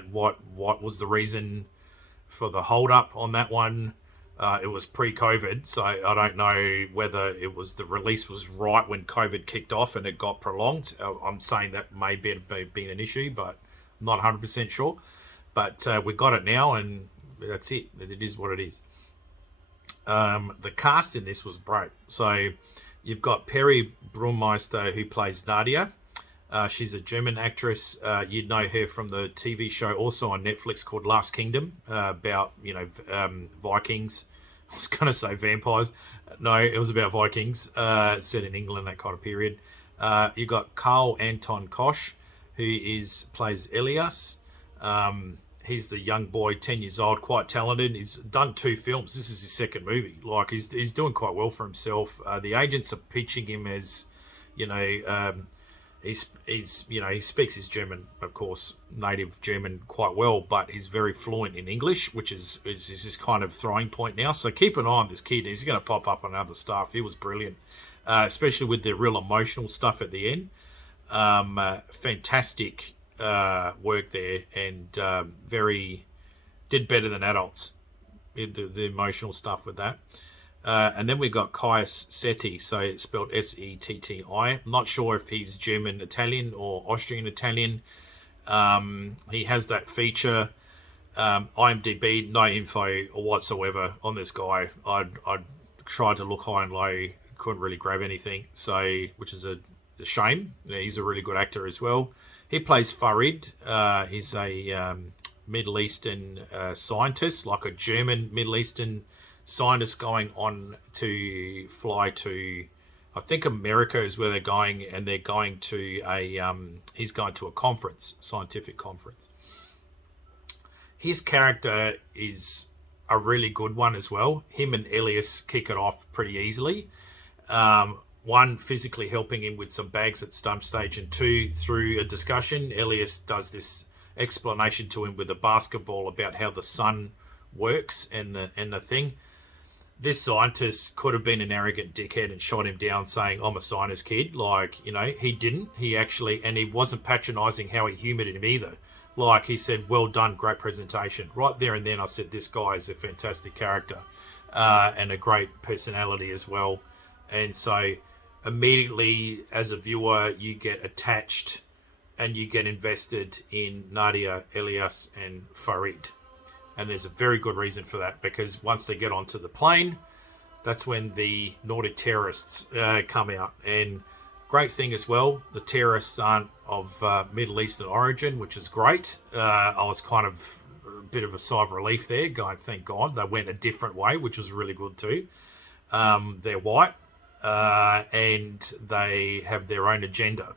What was the reason for the hold up on that one? It was pre-COVID, so I don't know whether it was the release was right when COVID kicked off and it got prolonged. I'm saying that may be been an issue, but I'm not 100% sure. But we got it now, and that's it. It is what it is. The cast in this was great. So you've got Peri Brunmeister, who plays Nadia. She's a German actress. You'd know her from the TV show also on Netflix called Last Kingdom, about Vikings. I was going to say vampires. No, it was about Vikings, set in England, that kind of period. You got Carl Anton Koch, who plays Elias. He's the young boy, 10 years old, quite talented. He's done 2 films. This is his second movie. Like he's doing quite well for himself. The agents are pitching him as, he speaks his German, of course, native German quite well, but he's very fluent in English, which is his kind of throwing point now. So keep an eye on this kid. He's going to pop up on other stuff. He was brilliant, especially with the real emotional stuff at the end. Fantastic work there, and did better than adults, the emotional stuff with that. And then we got Caius Setti, so it's spelled Setti. I'm not sure if he's German Italian or Austrian Italian. He has that feature. IMDb, no info whatsoever on this guy. I tried to look high and low, couldn't really grab anything, so which is a shame. He's a really good actor as well. He plays Farid. He's a Middle Eastern scientist, like a German Middle Eastern scientists going on to fly to, I think America is where they're going, and they're going to he's going to a conference, scientific conference. His character is a really good one as well. Him and Elias kick it off pretty easily. One, physically helping him with some bags at some stage, and 2, through a discussion, Elias does this explanation to him with a basketball about how the sun works and the thing. This scientist could have been an arrogant dickhead and shot him down saying, I'm a scientist kid. He didn't. He actually, and he wasn't patronizing how he humored him either. Like, he said, well done, great presentation. Right there and then I said, this guy is a fantastic character and a great personality as well. And so immediately as a viewer, you get attached and you get invested in Nadia, Elias and Farid. And there's a very good reason for that, because once they get onto the plane, that's when the Nordic terrorists come out. And great thing as well, the terrorists aren't of Middle Eastern origin, which is great. I was kind of a bit of a sigh of relief there, going, thank God. They went a different way, which was really good too. They're white, and they have their own agenda.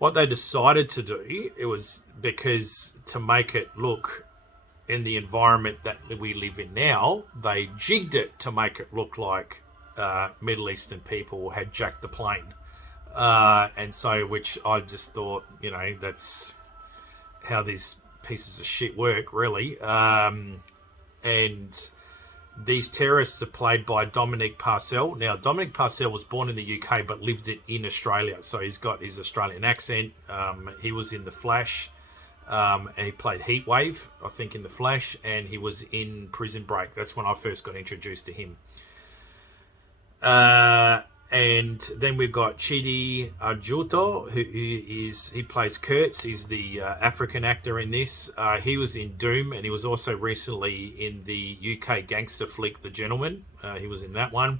What they decided to do, it was because to make it look, in the environment that we live in now, they jigged it to make it look like Middle Eastern people had jacked the plane. And so, which I just thought, that's how these pieces of shit work, really. And these terrorists are played by Dominic Purcell. Now, Dominic Purcell was born in the UK but lived in Australia, so he's got his Australian accent. He was in The Flash. And he played Heatwave, I think, in The Flash, and he was in Prison Break. That's when I first got introduced to him. And then we've got Chidi Arjuto, he plays Kurtz. He's the African actor in this. He was in Doom, and he was also recently in the UK gangster flick The Gentleman. He was in that one.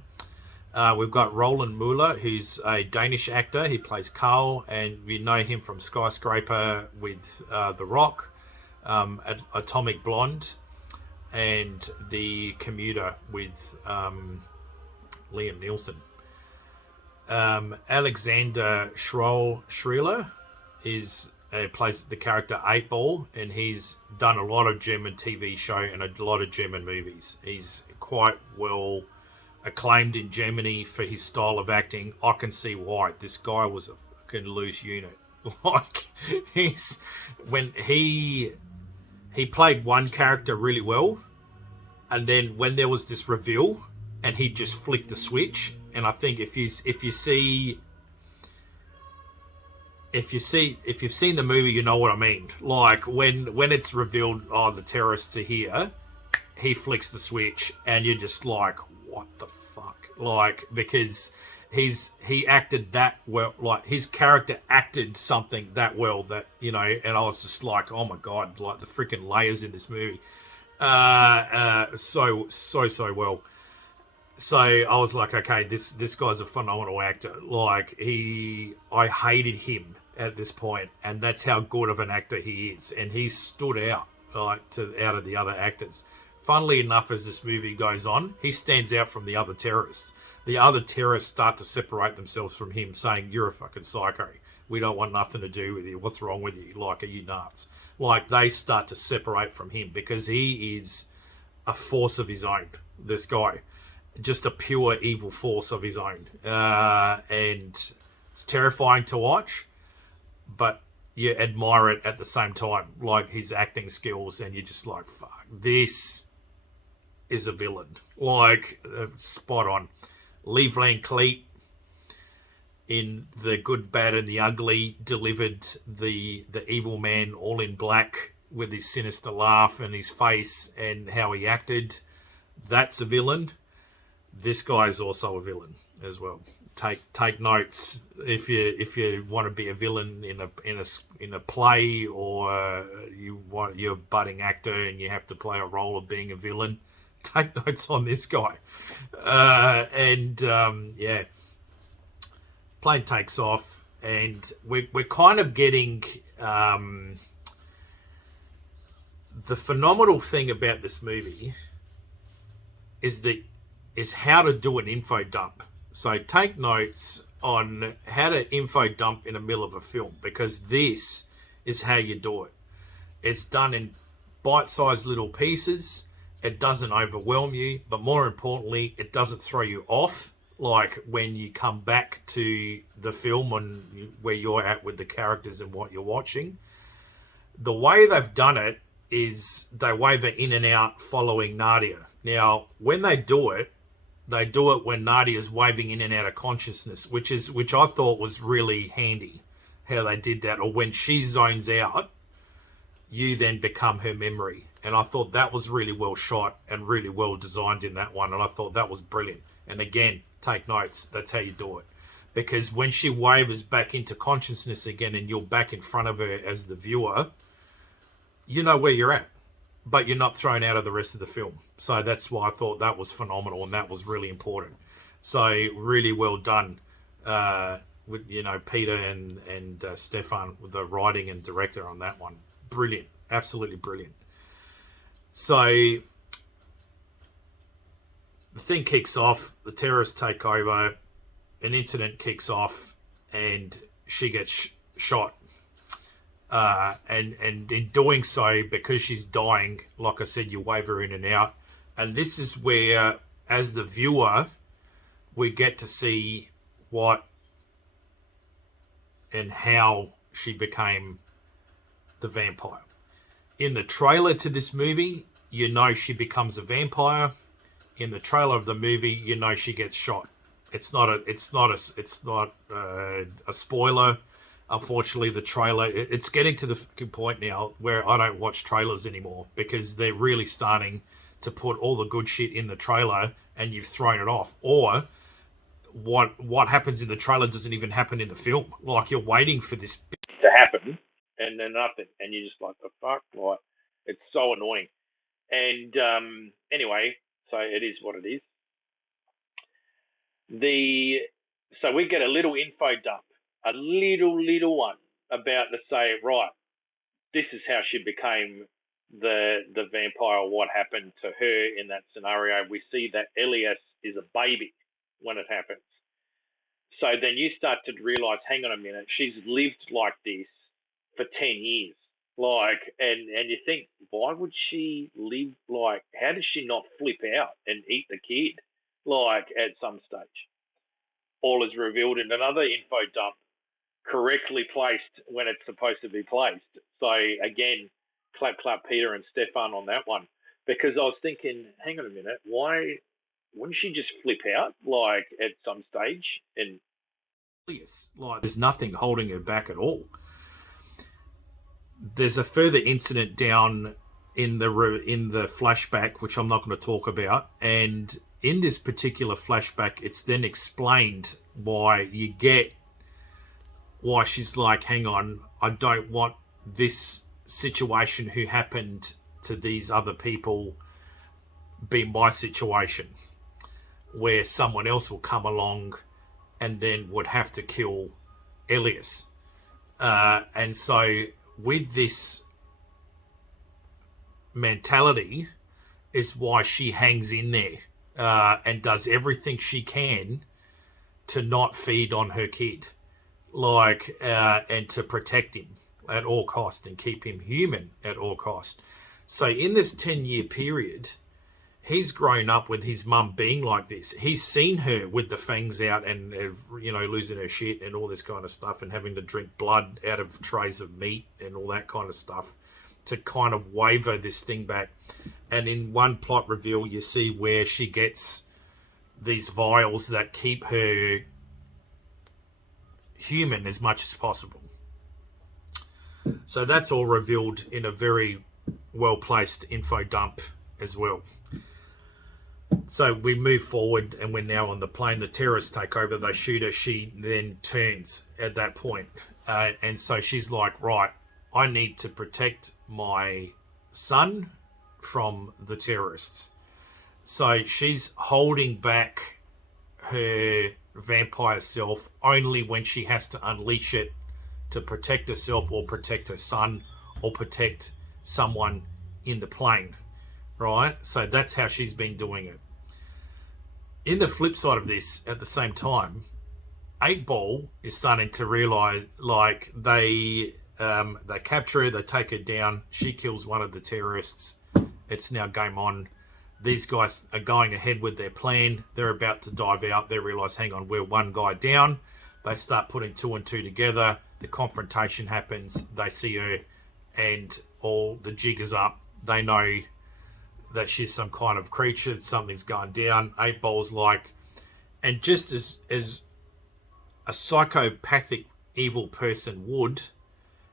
We've got Roland Muller, who's a Danish actor. He plays Carl, and we know him from Skyscraper with The Rock, Atomic Blonde, and The Commuter with Liam Neeson. Alexander Schroeder plays the character 8-Ball, and he's done a lot of German TV show and a lot of German movies. He's quite well acclaimed in Germany for his style of acting. I can see why. This guy was a fucking loose unit. Like, when he played one character really well, and then when there was this reveal, and he just flicked the switch. And I think if you've seen the movie, you know what I mean. Like, when it's revealed, oh, the terrorists are here, he flicks the switch, and you're just like, what the fuck? Like, because he acted that well, like his character acted something that well that, you know, and I was just like, oh my god, like the freaking layers in this movie, so well. So I was like, okay, this guy's a phenomenal actor. Like, I hated him at this point, and that's how good of an actor he is. And he stood out, like, out of the other actors. Funnily enough, as this movie goes on, he stands out from the other terrorists. The other terrorists start to separate themselves from him, saying, you're a fucking psycho. We don't want nothing to do with you. What's wrong with you? Like, are you nuts? Like, they start to separate from him because he is a force of his own, this guy. Just a pure evil force of his own. And it's terrifying to watch, but you admire it at the same time, like his acting skills, and you're just like, fuck, this is a villain. Like, spot on. Lee Van Cleet in The Good, Bad, and the Ugly delivered the evil man all in black with his sinister laugh and his face and how he acted. That's a villain. This guy is also a villain as well. Take notes if you want to be a villain in a play, or you're a budding actor and you have to play a role of being a villain. Take notes on this guy. Yeah, plane takes off, and we're kind of getting the phenomenal thing about this movie is how to do an info dump. So take notes on how to info dump in the middle of a film, because this is how you do it. It's done in bite-sized little pieces. It doesn't overwhelm you, but more importantly, it doesn't throw you off. Like, when you come back to the film and where you're at with the characters and what you're watching, the way they've done it is they waver in and out following Nadia. Now, when they do it when Nadia's waving in and out of consciousness, which I thought was really handy, how they did that. Or when she zones out, you then become her memory. And I thought that was really well shot and really well designed in that one. And I thought that was brilliant. And again, take notes. That's how you do it. Because when she wavers back into consciousness again and you're back in front of her as the viewer, you know where you're at, but you're not thrown out of the rest of the film. So that's why I thought that was phenomenal, and that was really important. So really well done with, you know, Peter and Stefan with the writing and director on that one. Brilliant, absolutely brilliant. So the thing kicks off, the terrorists take over, an incident kicks off, and she gets shot. And in doing so, because she's dying, like I said, you waver in and out. And this is where, as the viewer, we get to see what and how she became the vampire. In the trailer to this movie, you know she becomes a vampire. In the trailer of the movie, you know she gets shot. It's not a spoiler. Unfortunately, the trailer, it's getting to the fucking point now where I don't watch trailers anymore, because they're really starting to put all the good shit in the trailer and you've thrown it off. Or what happens in the trailer doesn't even happen in the film. Like, you're waiting for this to happen, and then nothing, and you're just like, the fuck, like, it's so annoying. And anyway, so it is what it is. So we get a little info dump, a little one about to say, right, this is how she became the vampire. What happened to her in that scenario? We see that Elias is a baby when it happens. So then you start to realize, hang on a minute, she's lived like this for 10 years. Like, and you think, why would she live like, how does she not flip out and eat the kid? Like, at some stage. All is revealed in another info dump, correctly placed when it's supposed to be placed. So again, clap Peter and Stefan on that one. Because I was thinking, hang on a minute, why wouldn't she just flip out like at some stage? And like, there's nothing holding her back at all. There's a further incident down in the flashback, which I'm not going to talk about, and in this particular flashback, it's then explained why she's like, hang on, I don't want this situation who happened to these other people be my situation, where someone else will come along and then would have to kill Elias. And so with this mentality is why she hangs in there and does everything she can to not feed on her kid, like, and to protect him at all cost and keep him human at all cost. So in this 10-year period, he's grown up with his mum being like this. He's seen her with the fangs out and, losing her shit and all this kind of stuff, and having to drink blood out of trays of meat and all that kind of stuff to kind of waver this thing back. And in one plot reveal, you see where she gets these vials that keep her human as much as possible. So that's all revealed in a very well-placed info dump as well. So we move forward, and we're now on the plane. The terrorists take over. They shoot her. She then turns at that point. And so she's like, right, I need to protect my son from the terrorists. So she's holding back her vampire self only when she has to unleash it to protect herself or protect her son or protect someone in the plane, right? So that's how she's been doing it. In the flip side of this, at the same time, 8-Ball is starting to realize, like, they capture her, they take her down, she kills one of the terrorists. It's now game on. These guys are going ahead with their plan. They're about to dive out. They realize, hang on, we're one guy down. They start putting two and two together. The confrontation happens. They see her, and all the jig is up. They know that she's some kind of creature. Something's going down. 8-Ball's like, and just as a psychopathic evil person would,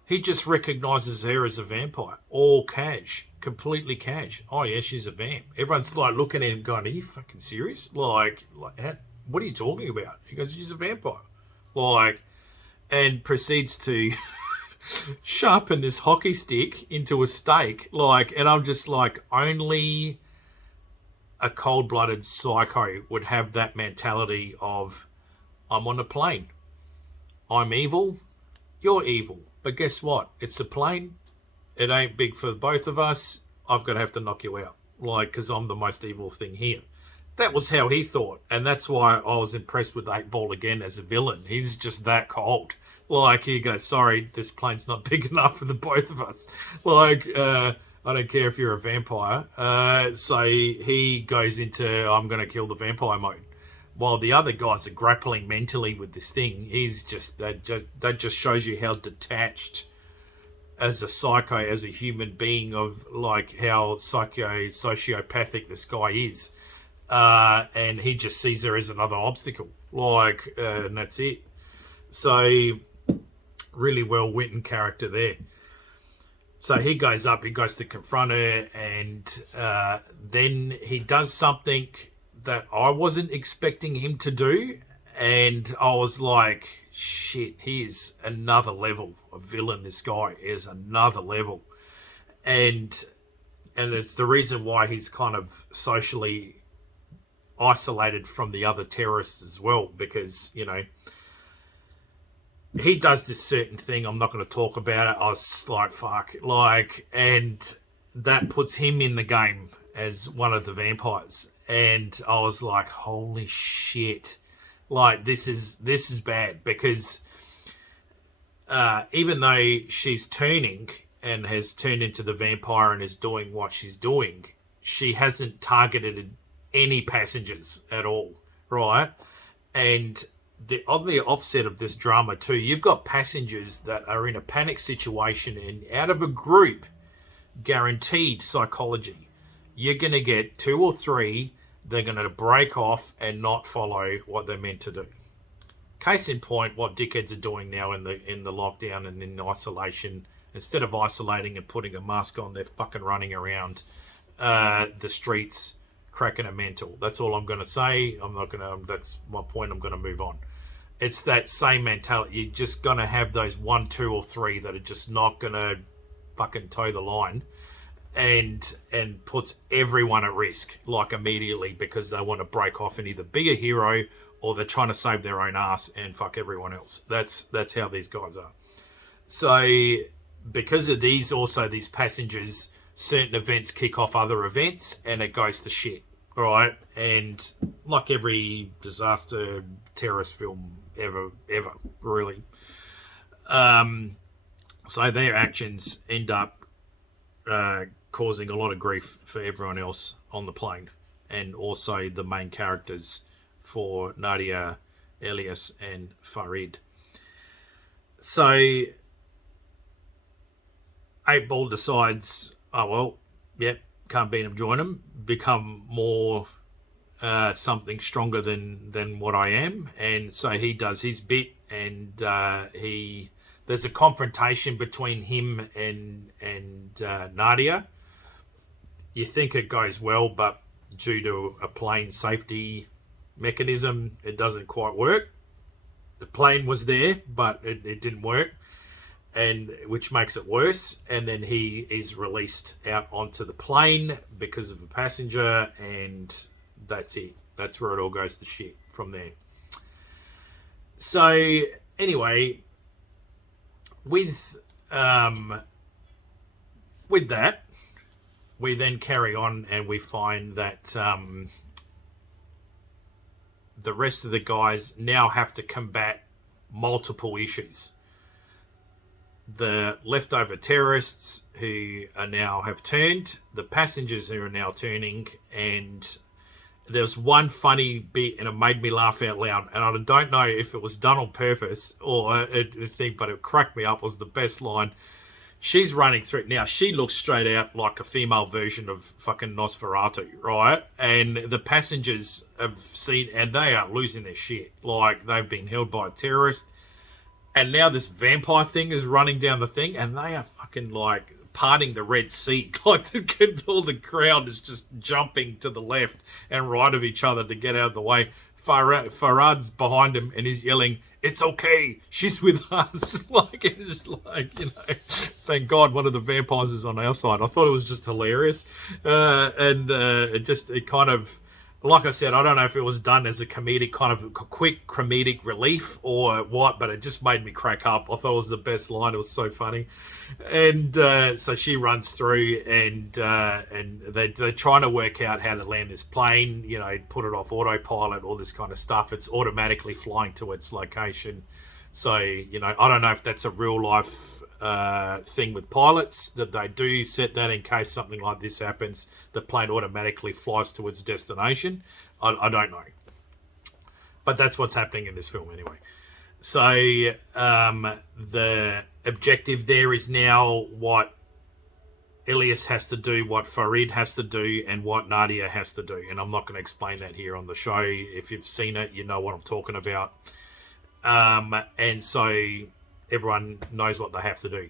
he just recognizes her as a vampire. All cash. Completely cash. Oh yeah, she's a vamp. Everyone's like looking at him going, are you fucking serious? Like what are you talking about? He goes, she's a vampire. Like, and proceeds to sharpen this hockey stick into a stake. Like, and I'm just like, only a cold-blooded psycho would have that mentality of, I'm on a plane. I'm evil. You're evil. But guess what? It's a plane. It ain't big for both of us. I've got to have to knock you out. Like, because I'm the most evil thing here. That was how he thought. And that's why I was impressed with 8-Ball again as a villain. He's just that cold. Like, he goes, sorry, this plane's not big enough for the both of us. Like, I don't care if you're a vampire. So he goes into, I'm going to kill the vampire mode. While the other guys are grappling mentally with this thing, he's just, that just shows you how detached as a psycho, as a human being, of like how sociopathic this guy is. And he just sees her as another obstacle. Like, and that's it. So, really well written character there. So he goes up, he goes to confront her, and then he does something that I wasn't expecting him to do, And I was like, shit, he is another level of villain. This guy is another level. And it's the reason why he's kind of socially isolated from the other terrorists as well, because, you know, he does this certain thing. I'm not going to talk about it. I was like, fuck. Like, and that puts him in the game as one of the vampires. And I was like, holy shit. Like, this is bad, because even though she's turning and has turned into the vampire and is doing what she's doing, she hasn't targeted any passengers at all, right? And on the offset of this drama too, you've got passengers that are in a panic situation, and out of a group, guaranteed psychology, you're going to get 2 or 3, they're going to break off and not follow what they're meant to do. Case in point, what dickheads are doing now in the lockdown and in isolation. Instead of isolating and putting a mask on, they're fucking running around the streets cracking a mental. That's all I'm going to say. I'm not going to, that's my point. I'm going to move on. It's that same mentality. You're just going to have those 1, 2 or 3 that are just not going to fucking toe the line, and puts everyone at risk, like, immediately, because they want to break off and either be a hero or they're trying to save their own ass and fuck everyone else. That's how these guys are. So because of these passengers, certain events kick off other events and it goes to shit, right? And like every disaster terrorist film ever, really. So their actions end up causing a lot of grief for everyone else on the plane, and also the main characters for Nadia, Elias, and Farid. So 8-Ball decides, oh, well, yep, can't beat him, join him, become more something stronger than what I am. And so he does his bit, and there's a confrontation between him and Nadia. You think it goes well, but due to a plane safety mechanism, it doesn't quite work. The plane was there, but it didn't work, and which makes it worse. And then he is released out onto the plane because of a passenger, and that's it. That's where it all goes to shit from there. So anyway, with that, we then carry on, and we find that the rest of the guys now have to combat multiple issues. The leftover terrorists who are now have turned, the passengers who are now turning, and there's one funny bit, and it made me laugh out loud, and I don't know if it was done on purpose or a thing, but it cracked me up. Was the best line. She's running through. Now, she looks straight out like a female version of fucking Nosferatu, right? And the passengers have seen, and they are losing their shit. Like, they've been held by a terrorist. And now this vampire thing is running down the thing, and they are fucking, like, parting the Red Sea. Like, all the crowd is just jumping to the left and right of each other to get out of the way. Farad's behind him, and he's yelling, "It's okay, she's with us." Like, it's like, you know, thank God one of the vampires is on our side. I thought it was just hilarious. It kind of, like I said, I don't know if it was done as a comedic, kind of a quick comedic relief or what, but it just made me crack up. I thought it was the best line. It was so funny. And so she runs through, and they're trying to work out how to land this plane, you know, put it off autopilot, all this kind of stuff. It's automatically flying to its location. So, you know, I don't know if that's a real life thing with pilots, that they do set that in case something like this happens, the plane automatically flies to its destination. I don't know. But that's what's happening in this film anyway. So the objective there is now what Elias has to do, what Farid has to do, and what Nadia has to do. And I'm not going to explain that here on the show. If you've seen it, you know what I'm talking about. And so everyone knows what they have to do.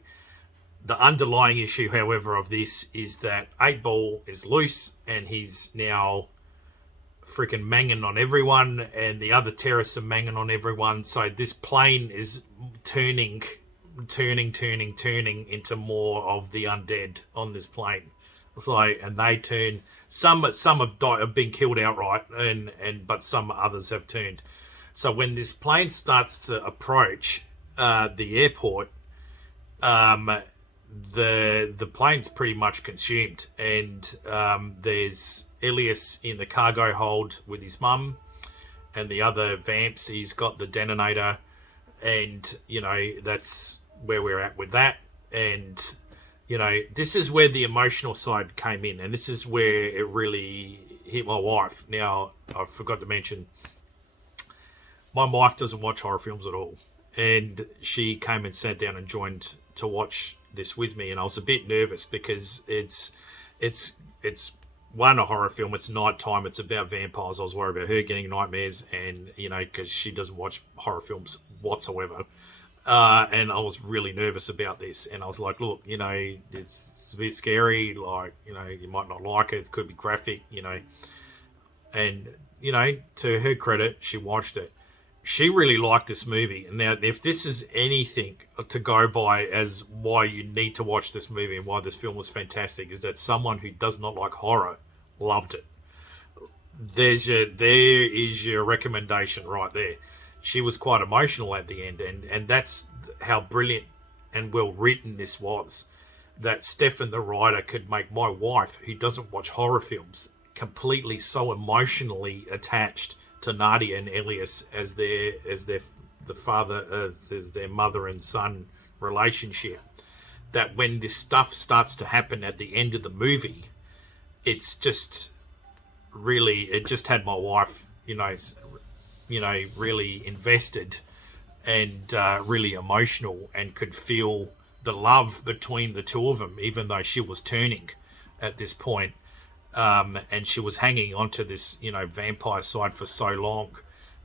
The underlying issue, however, of this is that 8-Ball is loose, and he's now freaking manging on everyone, and the other terrorists are manging on everyone. So this plane is turning into more of the undead on this plane. So, and they turn. Some have died, have been killed outright, but some others have turned. So when this plane starts to approach the airport, the plane's pretty much consumed, and there's Elias in the cargo hold with his mum, and the other vamps. He's got the detonator, and that's where we're at with that. And this is where the emotional side came in, and this is where it really hit my wife. Now, I forgot to mention, my wife doesn't watch horror films at all, and she came and sat down and joined to watch this with me, and I was a bit nervous because it's one, a horror film. It's nighttime. It's about vampires. I was worried about her getting nightmares, and because she doesn't watch horror films whatsoever. And I was really nervous about this, and I was like, look, it's a bit scary, like, you might not like it could be graphic, and to her credit, she watched it. She really liked this movie. And now, if this is anything to go by as why you need to watch this movie and why this film was fantastic, is that someone who does not like horror loved it. There is your recommendation right there. She was quite emotional at the end, and that's how brilliant and well written this was, that Stefan the writer could make my wife, who doesn't watch horror films, completely so emotionally attached to Nadia and Elias as their mother and son relationship, that when this stuff starts to happen at the end of the movie, it's just really, it just had my wife really invested and really emotional, and could feel the love between the two of them, even though she was turning at this point. And she was hanging onto this, vampire side for so long,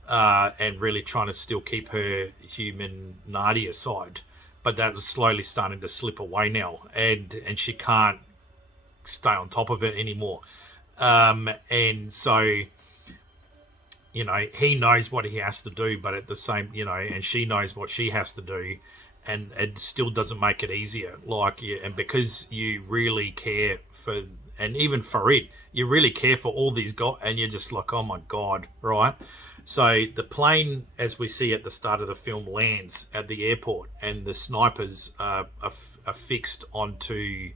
and really trying to still keep her human Nadia side. But that was slowly starting to slip away now, and she can't stay on top of it anymore. And so, he knows what he has to do, but at the same, and she knows what she has to do, and it still doesn't make it easier. And because you really care for, and even Farid, you really care for all these guys, and you're just like, oh my God, right? So the plane, as we see at the start of the film, lands at the airport, and the snipers are fixed onto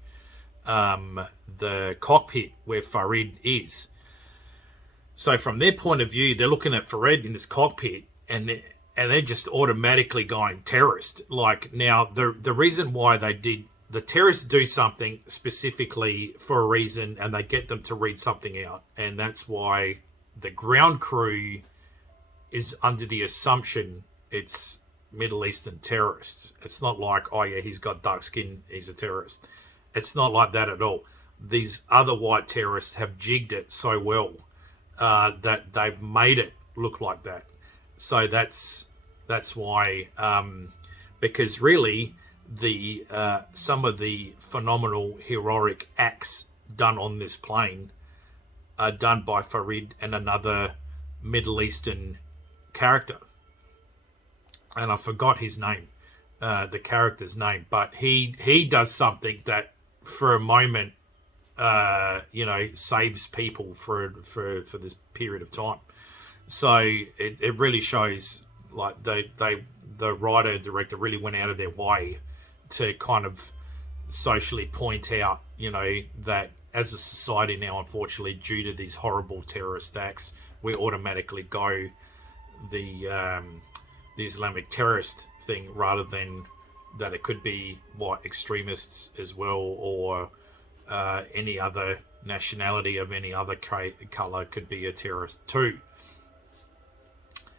the cockpit where Farid is. So from their point of view, they're looking at Farid in this cockpit, and they're just automatically going terrorist. Now, the reason why the terrorists do something specifically for a reason, and they get them to read something out. And that's why the ground crew is under the assumption it's Middle Eastern terrorists. It's not like, oh yeah, he's got dark skin, he's a terrorist. It's not like that at all. These other white terrorists have jigged it so well that they've made it look like that. So that's why, because really, some of the phenomenal heroic acts done on this plane are done by Farid and another Middle Eastern character, and I forgot his name, the character's name, but he does something that for a moment saves people for this period of time. So it really shows, like, the writer and director really went out of their way to kind of socially point out, that as a society now, unfortunately, due to these horrible terrorist acts, we automatically go the Islamic terrorist thing, rather than that it could be white extremists as well, or any other nationality of any other colour could be a terrorist too.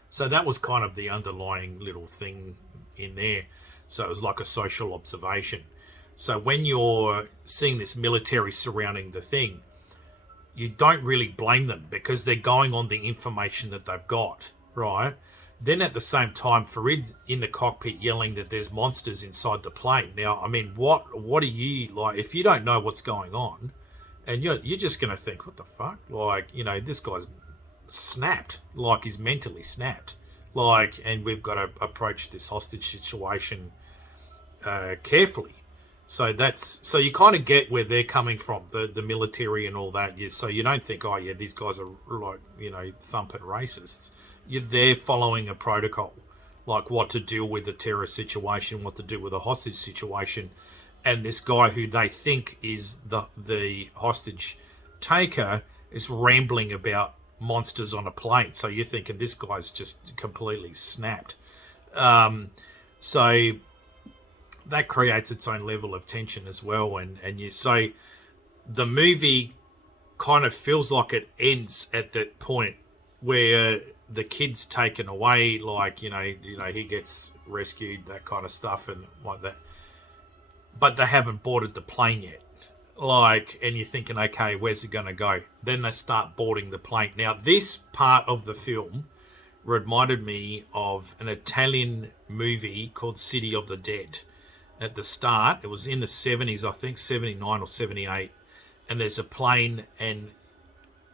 So that was kind of the underlying little thing in there. So it was like a social observation. So when you're seeing this military surrounding the thing, you don't really blame them, because they're going on the information that they've got, right? Then at the same time, Farid in the cockpit yelling that there's monsters inside the plane. Now, I mean, what are you, like, if you don't know what's going on, and you're just going to think, what the fuck? Like, this guy's snapped, like he's mentally snapped. Like, and we've got to approach this hostage situation carefully. So you kind of get where they're coming from, the military and all that. So you don't think, oh yeah, these guys are like, thumping racists. They're following a protocol, like what to deal with a terrorist situation, what to do with a hostage situation, and this guy who they think is the hostage taker is rambling about monsters on a plane. So you're thinking this guy's just completely snapped. So that creates its own level of tension as well. And so the movie kind of feels like it ends at that point where the kid's taken away, like, he gets rescued, that kind of stuff and like that. But they haven't boarded the plane yet. Like, and you're thinking, okay, where's it going to go? Then they start boarding the plane. Now, this part of the film reminded me of an Italian movie called City of the Dead. At the start, it was in the 70s, I think, 79 or 78. And there's a plane and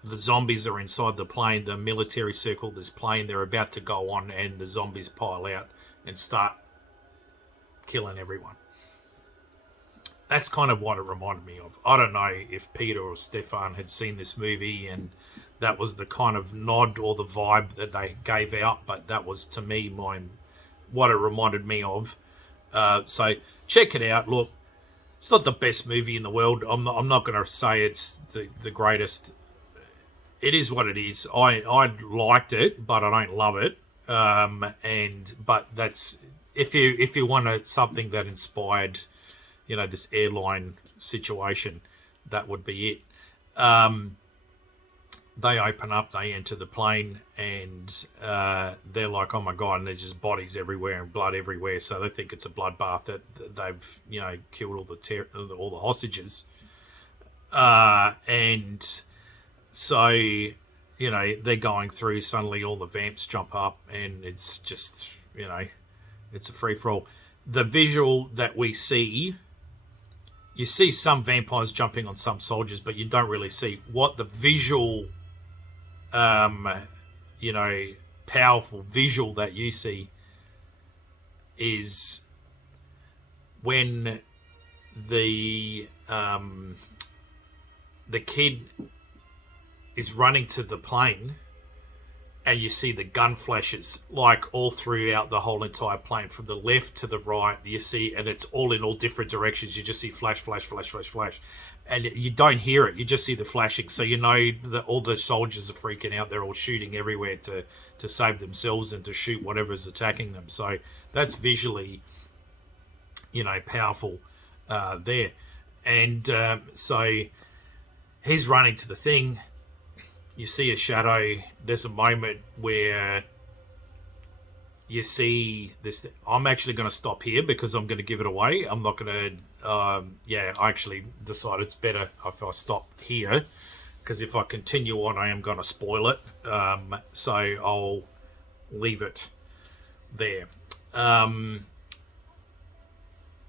the zombies are inside the plane. The military circle this plane. They're about to go on and the zombies pile out and start killing everyone. That's kind of what it reminded me of. I don't know if Peter or Stefan had seen this movie and that was the kind of nod or the vibe that they gave out, but that was, to me, what it reminded me of. So check it out. Look, it's not the best movie in the world. I'm not going to say it's the greatest. It is what it is. I liked it, but I don't love it. But that's if you want something that inspired, this airline situation, that would be it. They open up, they enter the plane, and they're like, oh my God, and there's just bodies everywhere and blood everywhere. So they think it's a bloodbath that they've, killed all the hostages. And so, they're going through, suddenly all the vamps jump up and it's just, it's a free-for-all. The visual that we see, you see some vampires jumping on some soldiers, but you don't really see what the visual, powerful visual that you see is when the kid is running to the plane and you see the gun flashes like all throughout the whole entire plane, from the left to the right, you see, and it's all in all different directions. You just see flash, flash, flash, flash, flash. And you don't hear it. You just see the flashing. So that all the soldiers are freaking out. They're all shooting everywhere to save themselves and to shoot whatever's attacking them. So that's visually, powerful there. And so he's running to the thing. You see a shadow. There's a moment where you see this. I'm actually going to stop here because I'm going to give it away. I'm not going to. I actually decided it's better if I stop here, because if I continue on, I am going to spoil it. So I'll leave it there.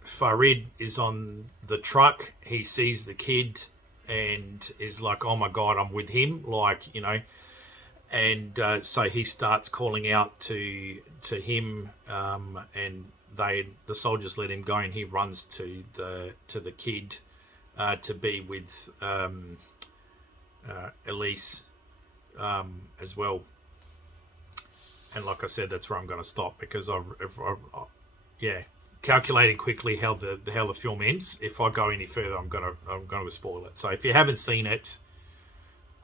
Farid is on the truck. He sees the kid and is like, oh my God, I'm with him, and so he starts calling out to him, and the soldiers let him go, and he runs to the kid to be with Elise as well. And like I said, that's where I'm going to stop, because calculating quickly how the film ends. If I go any further, I'm going to spoil it. So if you haven't seen it,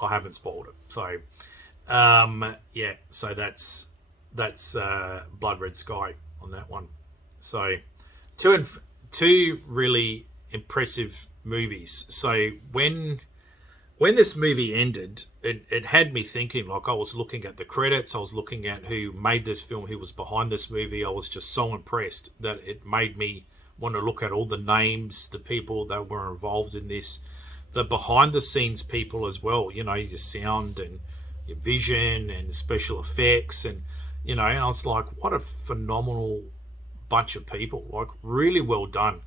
I haven't spoiled it. So so that's Blood Red Sky on that one. So two really impressive movies. So when this movie ended, it had me thinking, like, I was looking at the credits, I was looking at who made this film, who was behind this movie. I was just so impressed that it made me want to look at all the names, the people that were involved in this, the behind the scenes people as well, your sound and your vision and special effects, and and I was like, what a phenomenal bunch of people, like, really well done.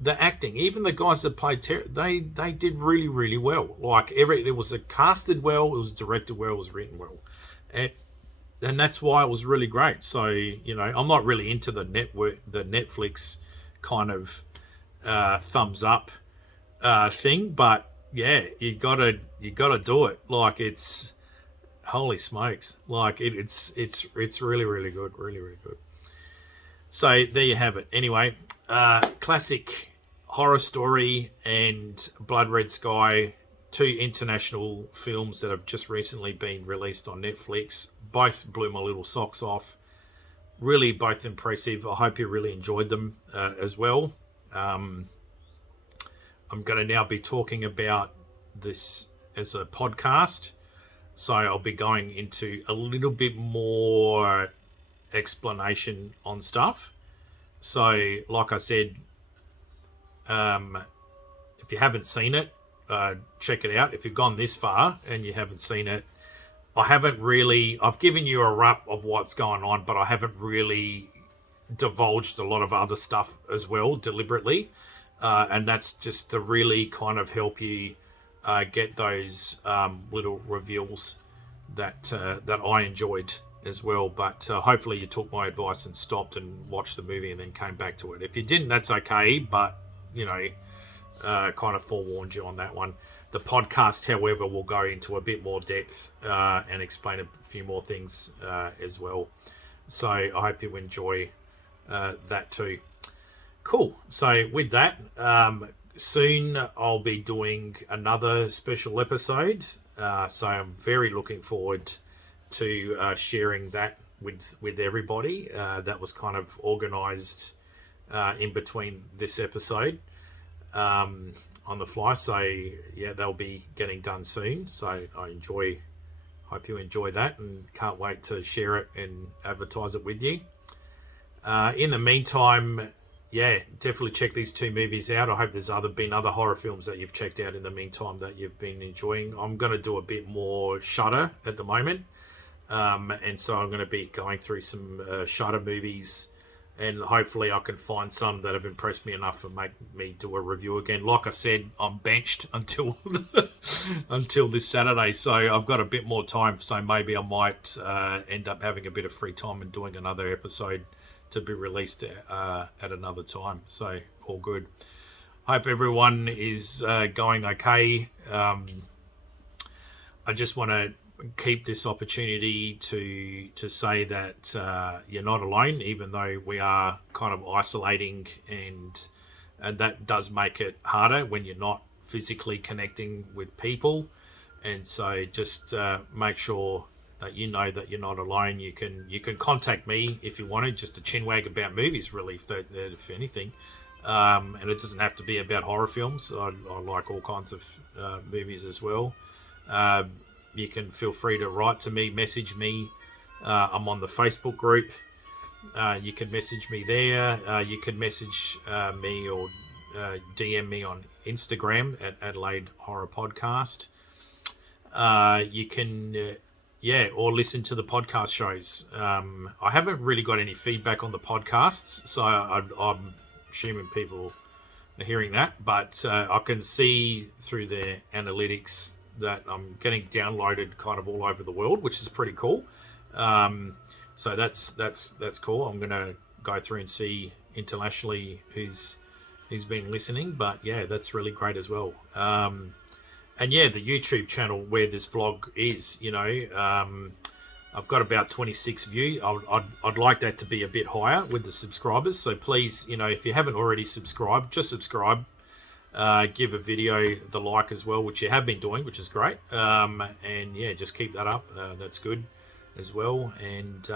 the acting, even the guys that played they did really, really well. Like it was casted well, it was directed well, it was written well, and that's why it was really great. So I'm not really into the Netflix kind of thumbs up thing, but yeah, you gotta do it. Like it's holy smokes, like it's really, really good, really, really good. So there you have it. Anyway, classic horror story and Blood Red Sky, two international films that have just recently been released on Netflix. Both blew my little socks off. Really, both impressive. I hope you really enjoyed them as well. I'm going to now be talking about this as a podcast. So I'll be going into a little bit more explanation on stuff. So, like I said, if you haven't seen it, check it out. If you've gone this far and you haven't seen it, I've given you a wrap of what's going on, but I haven't really divulged a lot of other stuff as well deliberately. And that's just to really kind of help you get those little reveals that I enjoyed as well. But hopefully you took my advice and stopped and watched the movie and then came back to it. If you didn't, that's okay. But, kind of forewarned you on that one. The podcast, however, will go into a bit more depth and explain a few more things as well. So I hope you enjoy that too. Cool. So with that, soon I'll be doing another special episode. So I'm very looking forward to sharing that with everybody. That was kind of organised in between this episode on the fly. So yeah, they'll be getting done soon. So hope you enjoy that and can't wait to share it and advertise it with you. In the meantime, yeah, definitely check these two movies out. I hope there's been other horror films that you've checked out in the meantime that you've been enjoying. I'm going to do a bit more Shudder at the moment. And so I'm going to be going through some Shudder movies, and hopefully I can find some that have impressed me enough and make me do a review again. Like I said, I'm benched until until this Saturday, so I've got a bit more time. So maybe I might end up having a bit of free time and doing another episode to be released at another time. So all good. Hope everyone is going okay. I just want to keep this opportunity to say that you're not alone, even though we are kind of isolating, and that does make it harder when you're not physically connecting with people. And so just make sure that you know that you're not alone. You can contact me if you wanted, just to chinwag about movies, really, if anything. And it doesn't have to be about horror films. I like all kinds of movies as well. You can feel free to write to me, message me. I'm on the Facebook group. You can message me there. You can message me or DM me on Instagram at Adelaide Horror Podcast. You can, or listen to the podcast shows. I haven't really got any feedback on the podcasts, so I'm assuming people are hearing that. But I can see through their analytics that I'm getting downloaded kind of all over the world, which is pretty cool. So that's cool. I'm going to go through and see internationally who's been listening, but yeah, that's really great as well. And yeah, the YouTube channel where this vlog is, I've got about 26 views. I'd like that to be a bit higher with the subscribers. So please, if you haven't already subscribed, just subscribe. Give a video the like as well, which you have been doing, which is great. And yeah, just keep that up. That's good as well. And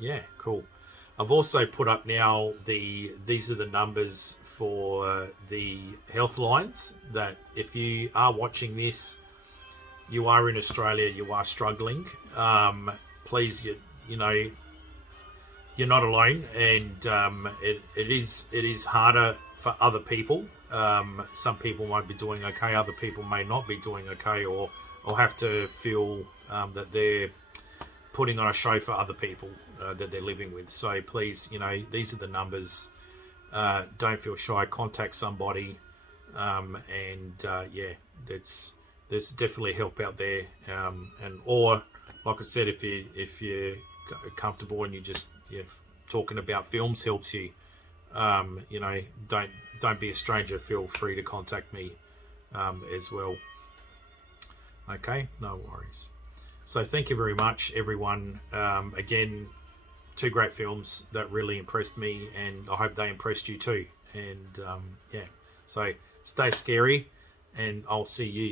yeah, cool. I've also put up now these are the numbers for the health lines, that if you are watching this, you are in Australia, you are struggling, please, you're not alone. And it is harder for other people. Some people might be doing okay, other people may not be doing okay, or have to feel that they're putting on a show for other people that they're living with. So please, these are the numbers don't feel shy. Contact somebody, there's definitely help out there. Or like I said, if you're comfortable and talking about films helps you, don't be a stranger. Feel free to contact me as well. Okay, no worries. So thank you very much, everyone. Again, 2 great films that really impressed me, and I hope they impressed you too. And so stay scary, and I'll see you